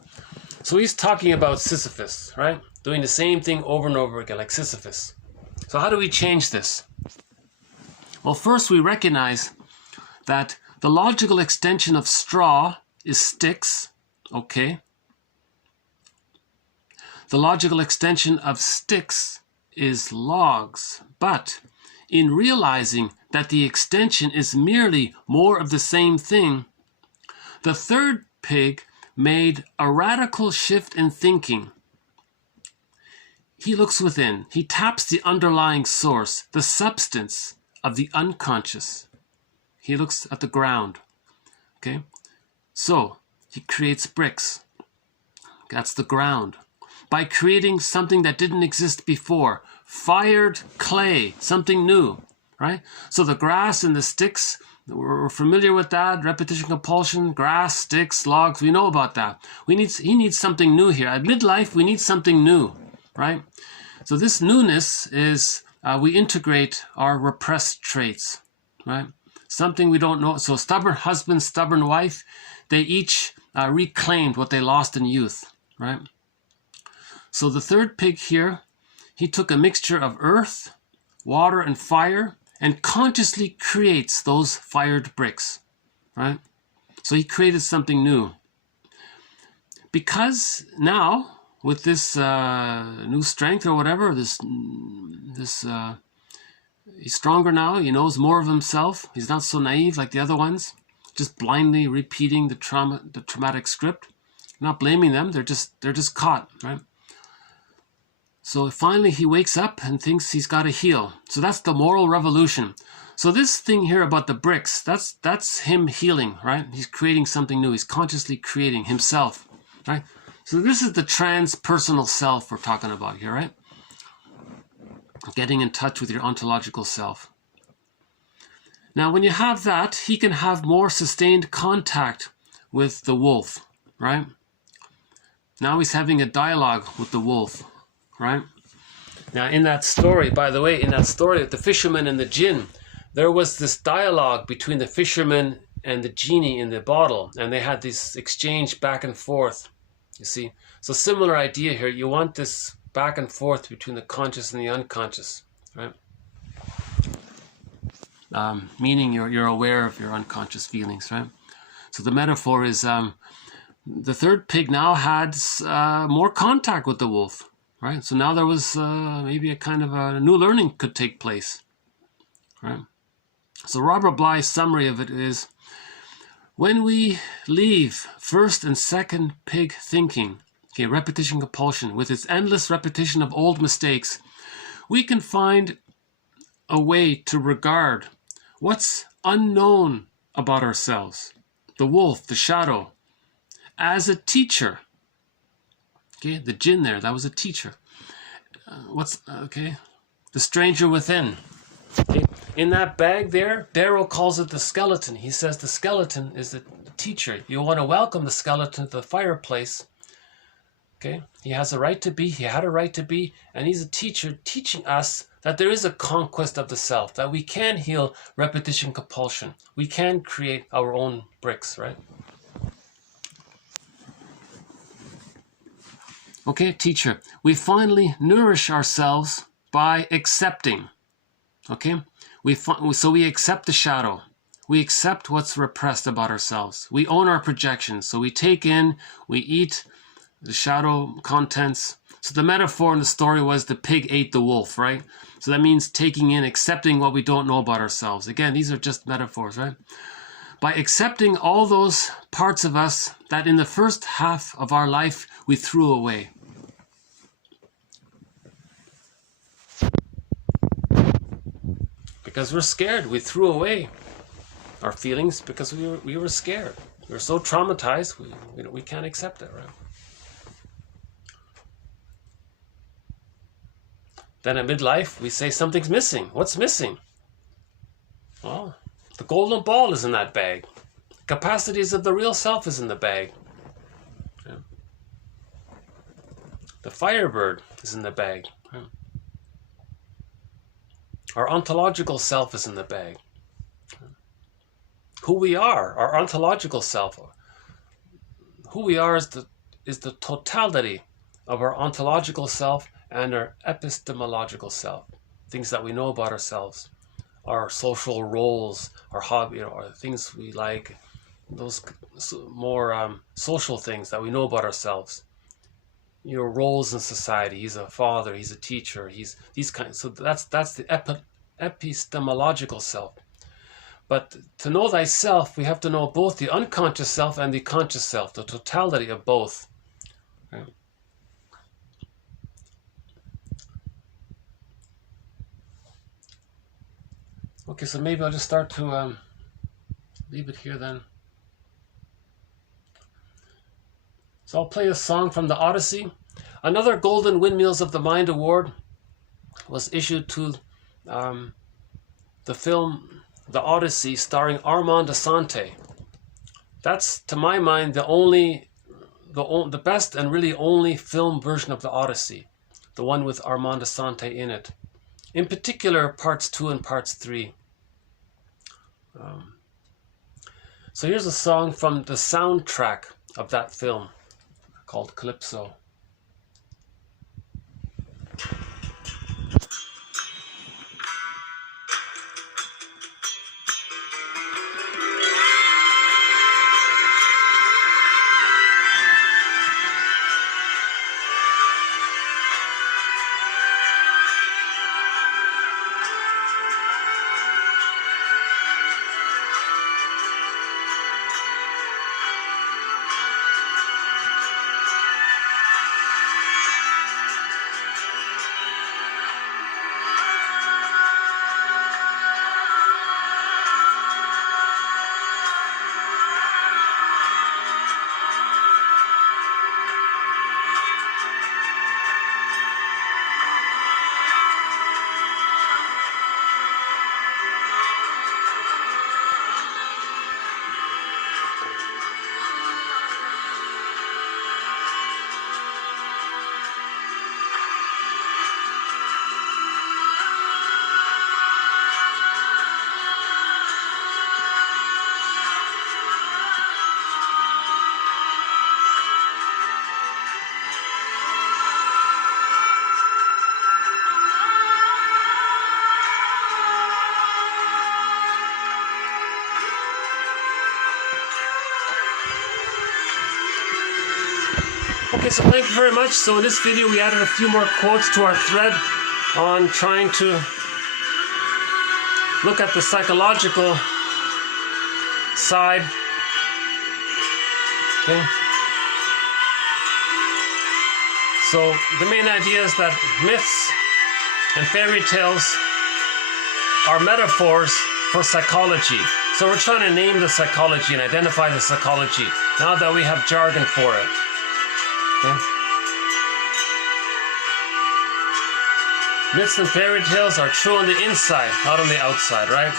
So he's talking about Sisyphus, right? Doing the same thing over and over again, like Sisyphus. So how do we change this? Well, first we recognize that the logical extension of straw is sticks, okay? The logical extension of sticks is logs, but in realizing that the extension is merely more of the same thing, the third pig made a radical shift in thinking. He looks within. He taps the underlying source, the substance of the unconscious. He looks at the ground. Okay? So, he creates bricks. That's the ground. By creating something that didn't exist before. Fired clay, something new. Right? So the grass and the sticks, we're familiar with that. Repetition compulsion, grass, sticks, logs, we know about that. He needs something new here. At midlife, we need something new. Right? So this newness is we integrate our repressed traits, right? Something we don't know. So stubborn husband, stubborn wife, they each reclaimed what they lost in youth, right? So the third pig here, he took a mixture of earth, water, and fire, and consciously creates those fired bricks, right? So he created something new. Because now, with this new strength or whatever, he's stronger now. He knows more of himself. He's not so naive like the other ones, just blindly repeating the traumatic script. Not blaming them. They're just caught, right? So finally he wakes up and thinks he's got to heal. So that's the moral revolution. So this thing here about the bricks, that's him healing, right? He's creating something new. He's consciously creating himself, right? So this is the transpersonal self we're talking about here, right? Getting in touch with your ontological self. Now, when you have that, he can have more sustained contact with the wolf, right? Now he's having a dialogue with the wolf, right? Now, in that story, by the way, in that story of the fisherman and the jinn, there was this dialogue between the fisherman and the genie in the bottle, and they had this exchange back and forth. You see, so similar idea here. You want this back and forth between the conscious and the unconscious, right? Meaning you're aware of your unconscious feelings, right? So the metaphor is the third pig now had more contact with the wolf, right? So now there was maybe a kind of a new learning could take place, right? So Robert Bly's summary of it is, when we leave first and second pig thinking, okay, repetition compulsion, with its endless repetition of old mistakes, we can find a way to regard what's unknown about ourselves, the wolf, the shadow, as a teacher. Okay, the jinn there, that was a teacher. The stranger within. Okay, In that bag there, Darrow calls it the skeleton. He says the skeleton is the teacher. You want to welcome the skeleton to the fireplace. Okay, he has a right to be, he had a right to be, and he's a teacher teaching us that there is a conquest of the self, that we can heal repetition compulsion. We can create our own bricks, right? Okay, teacher, we finally nourish ourselves by accepting. Okay, so we accept the shadow. We accept what's repressed about ourselves. We own our projections. So we take in, we eat the shadow contents. So the metaphor in the story was the pig ate the wolf, right? So that means taking in, accepting what we don't know about ourselves. Again, these are just metaphors, right? By accepting all those parts of us that in the first half of our life we threw away. Because we're scared, we threw away our feelings because we were scared. We were so traumatized, we can't accept it, right? Then at midlife, we say something's missing. What's missing? Well, the golden ball is in that bag. Capacities of the real self is in the bag. Yeah. The firebird is in the bag. Yeah. Our ontological self is in the bag. Yeah. Who we are, our ontological self. Who we are is the totality of our ontological self and our epistemological self, things that we know about ourselves, our social roles, our hobby, or things we like, those more social things that we know about ourselves. Your roles in society. He's a father. He's a teacher. He's these kinds. So that's the epistemological self. But to know thyself, we have to know both the unconscious self and the conscious self, the totality of both. Okay. Okay, so maybe I'll just start to leave it here then. So I'll play a song from the Odyssey. Another Golden Windmills of the Mind Award was issued to the film The Odyssey, starring Armand Assante. That's, to my mind, the best and really only film version of the Odyssey, the one with Armand Assante in it. In particular, parts 2 and parts 3. So here's a song from the soundtrack of that film called Calypso. Okay, so thank you very much. So in this video we added a few more quotes to our thread on trying to look at the psychological side. Okay. So the main idea is that myths and fairy tales are metaphors for psychology. So we're trying to name the psychology and identify the psychology now that we have jargon for it. Okay. Myths and fairy tales are true on the inside, not on the outside, right?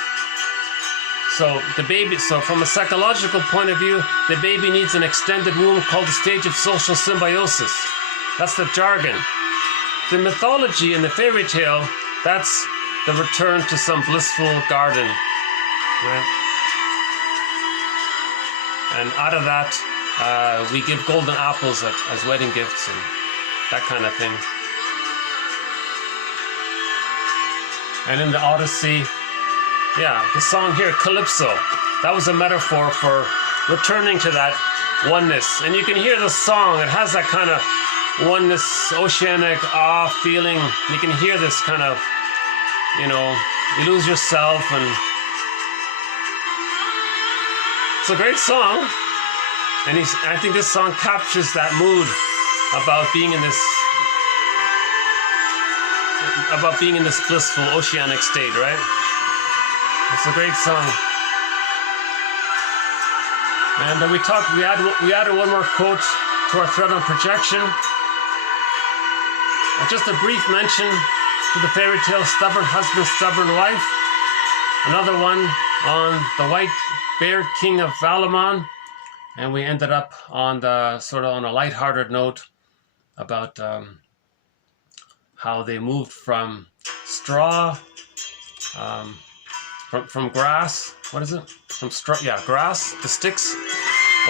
So from a psychological point of view, the baby needs an extended womb called the stage of social symbiosis. That's the jargon. The mythology in the fairy tale, that's the return to some blissful garden, right? And out of that, we give golden apples as wedding gifts and that kind of thing. And in the Odyssey, yeah, the song here, Calypso, that was a metaphor for returning to that oneness. And you can hear the song, it has that kind of oneness, oceanic awe feeling. You can hear this kind of, you know, you lose yourself, and it's a great song. And I think this song captures that mood about being in this blissful oceanic state, right? It's a great song. And we added one more quote to our thread on projection. Just a brief mention to the fairy tale Stubborn Husband, Stubborn Wife. Another one on the white-bearded king of Avalon. And we ended up on a lighthearted note about how they moved from straw, from grass. What is it? From straw, yeah, grass to sticks.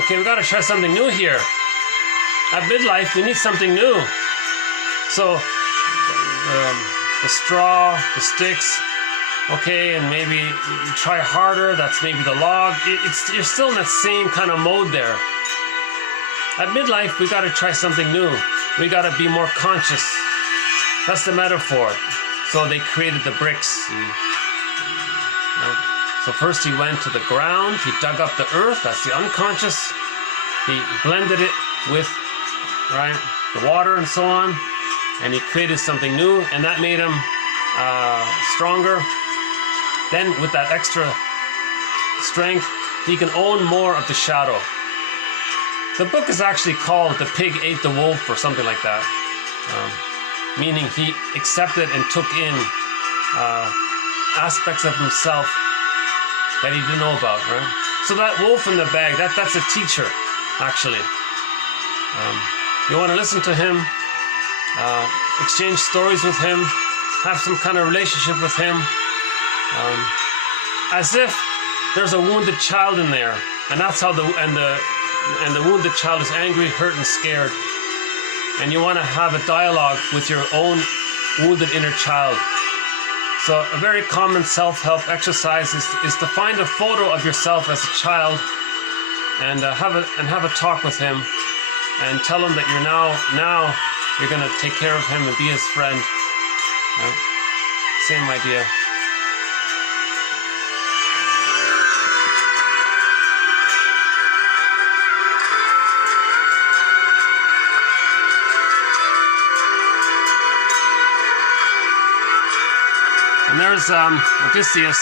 Okay, we got to try something new here. At midlife, we need something new. So the straw, the sticks. Okay, and maybe you try harder, that's maybe the log. You're still in that same kind of mode there. At midlife, we got to try something new. We got to be more conscious. That's the metaphor. So they created the bricks. So first he went to the ground, he dug up the earth, that's the unconscious. He blended it with, right, the water and so on, and he created something new, and that made him stronger. Then with that extra strength, he can own more of the shadow. The book is actually called The Pig Ate the Wolf or something like that. Meaning he accepted and took in aspects of himself that he didn't know about, right? So that wolf in the bag, that's a teacher, actually. You want to listen to him, exchange stories with him, have some kind of relationship with him. As if there's a wounded child in there, and that's how the wounded child is angry, hurt, and scared. And you want to have a dialogue with your own wounded inner child. So a very common self-help exercise is to find a photo of yourself as a child, and have a talk with him, and tell him that now you're going to take care of him and be his friend. Right? Same idea. And there's Odysseus,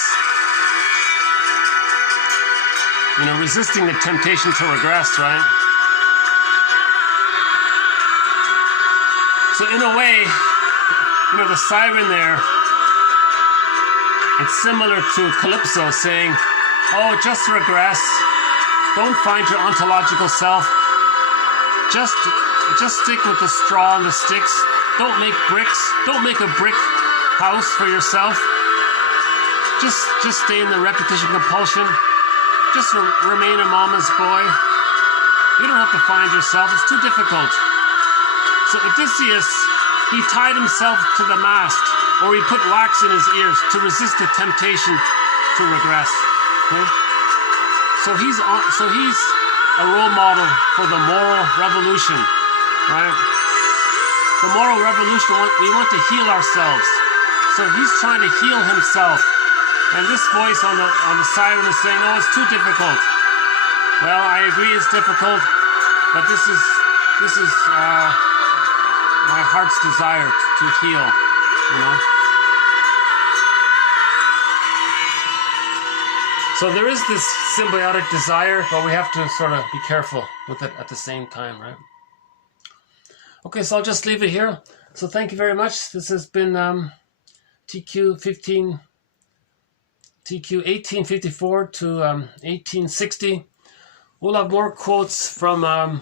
resisting the temptation to regress, right? So in a way, the siren there, it's similar to Calypso saying, oh, just regress, don't find your ontological self, just stick with the straw and the sticks, don't make bricks, don't make a brick house for yourself. Just stay in the repetition compulsion. Just remain a mama's boy. You don't have to find yourself. It's too difficult. So Odysseus, he tied himself to the mast, or he put wax in his ears to resist the temptation to regress. Okay? So he's a role model for the moral revolution, right? The moral revolution. We want to heal ourselves. So he's trying to heal himself, and this voice on the siren is saying, "Oh, it's too difficult." Well, I agree, it's difficult, but this is my heart's desire to heal. So there is this symbiotic desire, but we have to sort of be careful with it at the same time, right? Okay, so I'll just leave it here. So thank you very much. This has been TQ 15, TQ 1854 to 1860. We'll have more quotes from, I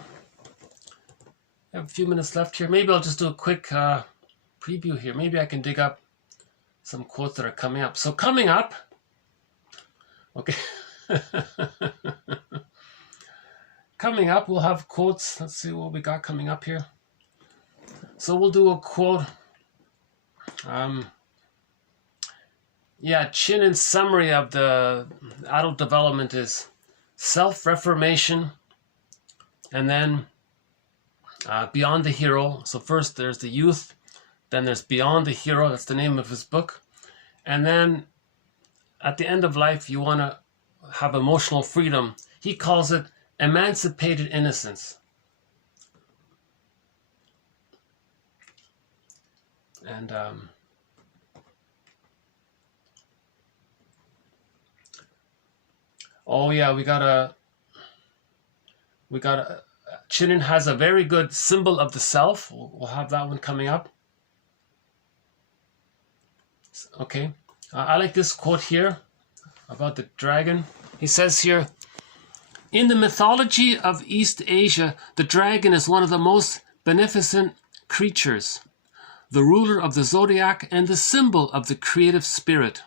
have a few minutes left here. Maybe I'll just do a quick preview here. Maybe I can dig up some quotes that are coming up. So coming up, okay. Coming up, we'll have quotes. Let's see what we got coming up here. So we'll do a quote. Chinnin's summary of the adult development is self-reformation, and then beyond the hero. So first there's the youth, then there's beyond the hero. That's the name of his book. And then at the end of life, you want to have emotional freedom. He calls it emancipated innocence. And Chinnin has a very good symbol of the self. We'll have that one coming up. Okay, I like this quote here about the dragon. He says here, in the mythology of East Asia, the dragon is one of the most beneficent creatures, the ruler of the zodiac and the symbol of the creative spirit.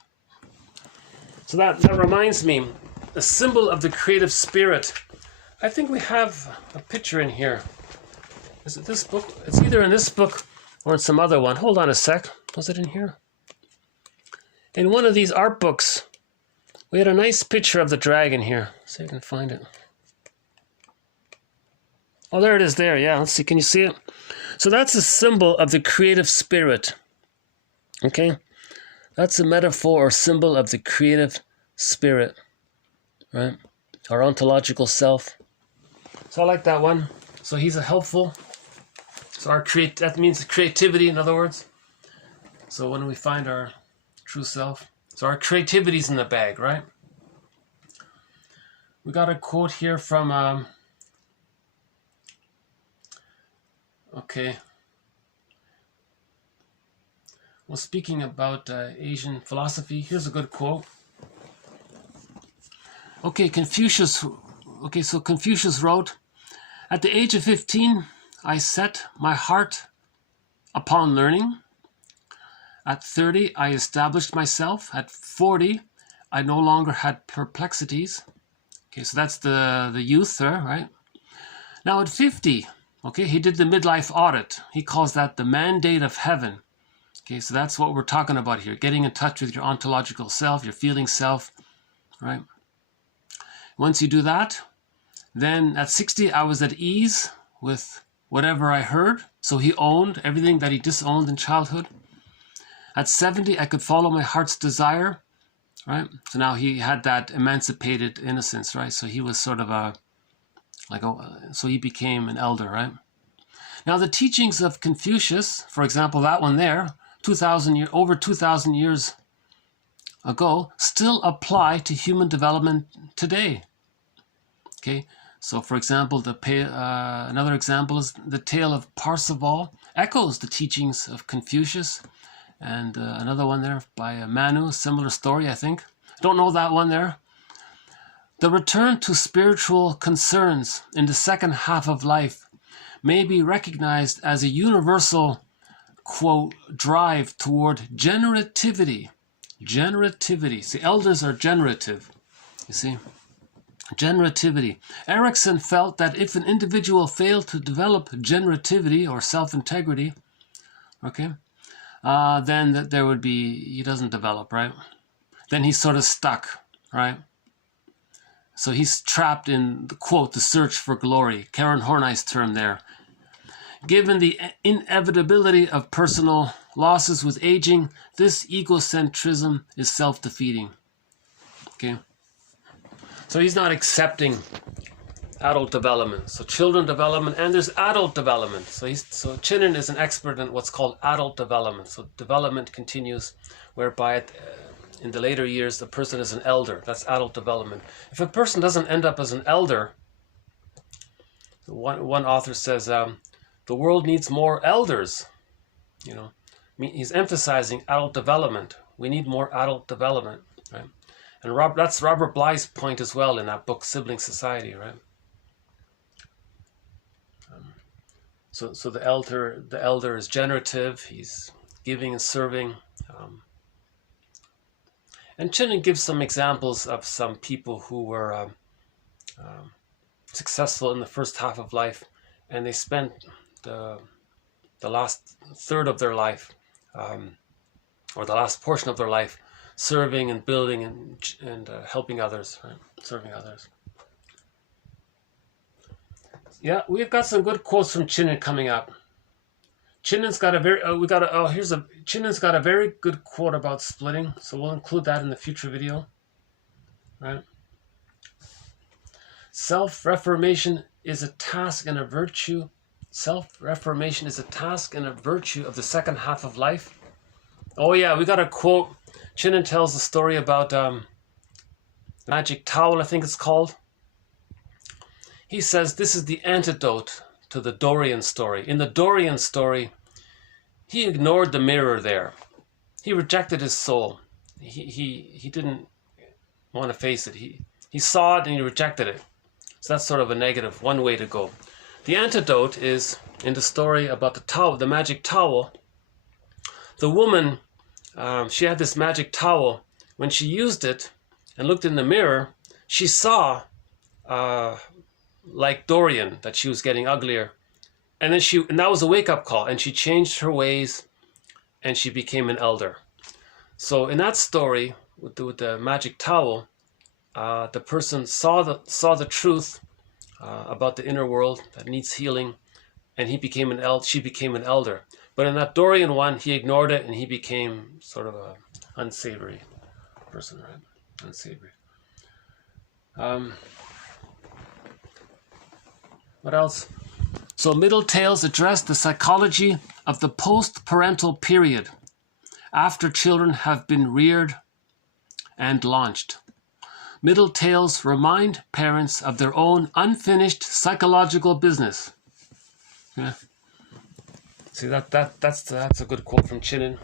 So that reminds me, the symbol of the creative spirit. I think we have a picture in here. Is it this book? It's either in this book or in some other one. Hold on a sec. Was it in here? In one of these art books, we had a nice picture of the dragon here. See if I can find it. Oh, there it is there. Yeah, let's see. Can you see it? So that's a symbol of the creative spirit. Okay? That's a metaphor or symbol of the creative spirit. Right? Our ontological self. So I like that one. So he's a helpful. So that means creativity, in other words. So when we find our true self. So our creativity's in the bag, right? We got a quote here from okay. Well, speaking about Asian philosophy, here's a good quote. Okay, Confucius. Okay, so Confucius wrote, at the age of 15, I set my heart upon learning. At 30, I established myself. At 40, I no longer had perplexities. Okay, so that's the youth there, right? Now at 50, okay, he did the midlife audit. He calls that the mandate of heaven. Okay, so that's what we're talking about here. Getting in touch with your ontological self, your feeling self, right? Once you do that, then at 60, I was at ease with whatever I heard. So he owned everything that he disowned in childhood. At 70, I could follow my heart's desire, right? So now he had that emancipated innocence, right? So he was sort of so he became an elder, right? Now the teachings of Confucius, for example, that one there, over 2,000 years ago, still apply to human development today. Okay, so for example, another example is the tale of Parzival echoes the teachings of Confucius. And another one there by Manu, similar story, I think. Don't know that one there. The return to spiritual concerns in the second half of life may be recognized as a universal, quote, drive toward generativity. Generativity. See, elders are generative, you see. Generativity. Erickson felt that if an individual failed to develop generativity or self-integrity, okay, then there would be, he doesn't develop, right? Then he's sort of stuck, right? So he's trapped in, the quote, the search for glory. Karen Horney's term there. Given the inevitability of personal losses with aging, this egocentrism is self-defeating. Okay? So he's not accepting adult development. So children development, and there's adult development. So Chinnin is an expert in what's called adult development. So development continues, whereby in the later years the person is an elder. That's adult development. If a person doesn't end up as an elder, one author says the world needs more elders. You know, he's emphasizing adult development. We need more adult development, right? And that's Robert Bly's point as well in that book, Sibling Society, right? So the elder is generative. He's giving and serving. And Chinen gives some examples of some people who were successful in the first half of life, and they spent the last third of their life, or the last portion of their life, serving and building and helping others, right? Serving others. Yeah, we've got some good quotes from Chinen coming up. Chinen's got a very Chinen's got a very good quote about splitting, so we'll include that in the future video, right? Self-reformation is a task and a virtue. Self-reformation is a task and a virtue of the second half of life. Oh yeah, we got a quote. Chinen tells a story about magic towel, I think it's called. He says this is the antidote to the Dorian story. In the Dorian story, he ignored the mirror there. He rejected his soul. He didn't want to face it. He saw it and he rejected it. So that's sort of a negative, one way to go. The antidote is in the story about the towel, the magic towel. The woman, she had this magic towel. When she used it and looked in the mirror, she saw, like Dorian, that she was getting uglier. And that was a wake-up call, and she changed her ways and she became an elder. So in that story with the magic towel, the person saw the truth about the inner world that needs healing, and she became an elder. But in that Dorian one, he ignored it and he became sort of a unsavory person, right? Unsavory. What else? So Middle Tales address the psychology of the post-parental period after children have been reared and launched. Middle Tales remind parents of their own unfinished psychological business. Yeah. See, that's a good quote from Chinen.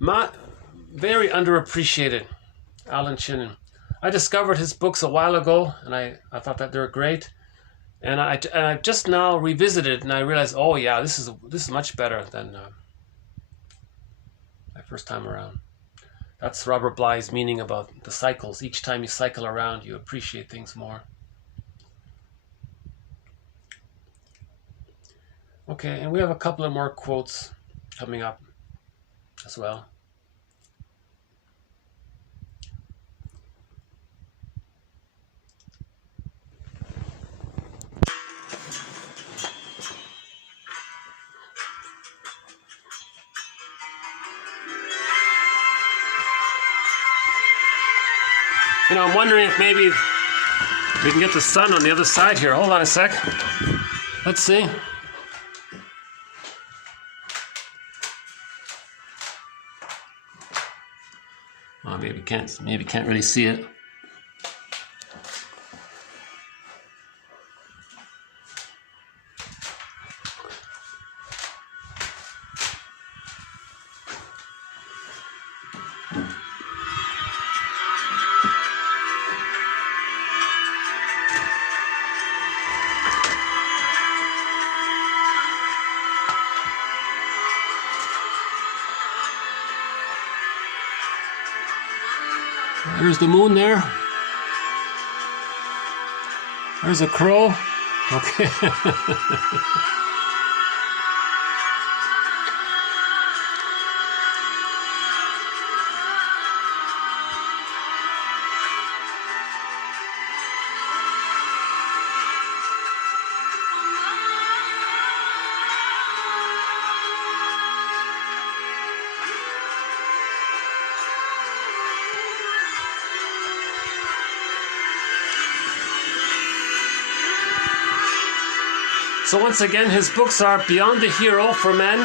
Very underappreciated, Alan Chinen. I discovered his books a while ago, and I thought that they're great. And I just now revisited, and I realized, oh yeah, this is much better than my first time around. That's Robert Bly's meaning about the cycles. Each time you cycle around, you appreciate things more. Okay, and we have a couple of more quotes coming up as well. You know, I'm wondering if maybe we can get the sun on the other side here. Hold on a sec. Let's see. Oh, maybe can't really see it. There's the moon there. There's a crow. Okay. So once again, his books are Beyond the Hero for men,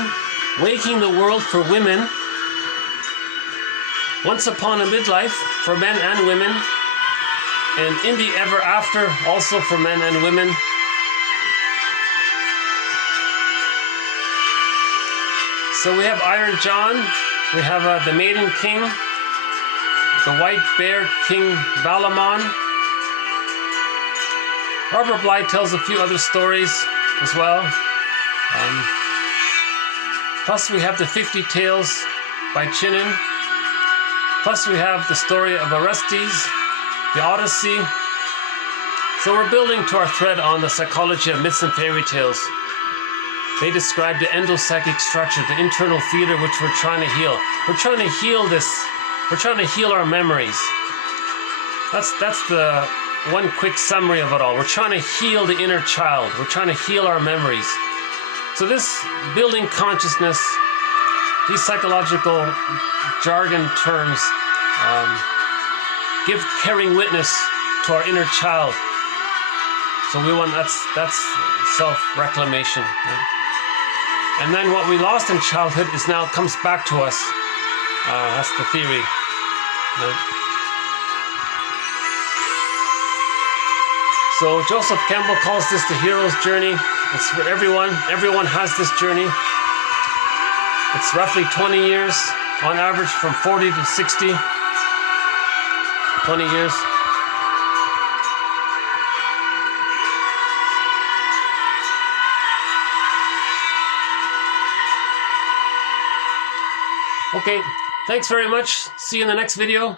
Waking the World for women, Once Upon a Midlife for men and women, and In the Ever After also for men and women. So we have Iron John, we have the Maiden King, the White Bear King Valamon. Robert Bly tells a few other stories as well. Plus we have the 50 Tales by Chinin. Plus we have the story of Orestes, the Odyssey. So we're building to our thread on the psychology of myths and fairy tales. They describe the endopsychic structure, the internal theater which we're trying to heal. We're trying to heal this. We're trying to heal our memories. That's the one quick summary of it all. We're trying to heal the inner child. We're trying to heal our memories. So this building consciousness, these psychological jargon terms, give caring witness to our inner child. So we want that's self-reclamation. Right? And then what we lost in childhood is now comes back to us. That's the theory. Right? So Joseph Campbell calls this the hero's journey. It's for everyone. Everyone has this journey. It's roughly 20 years, on average from 40 to 60. 20 years. Okay, thanks very much. See you in the next video.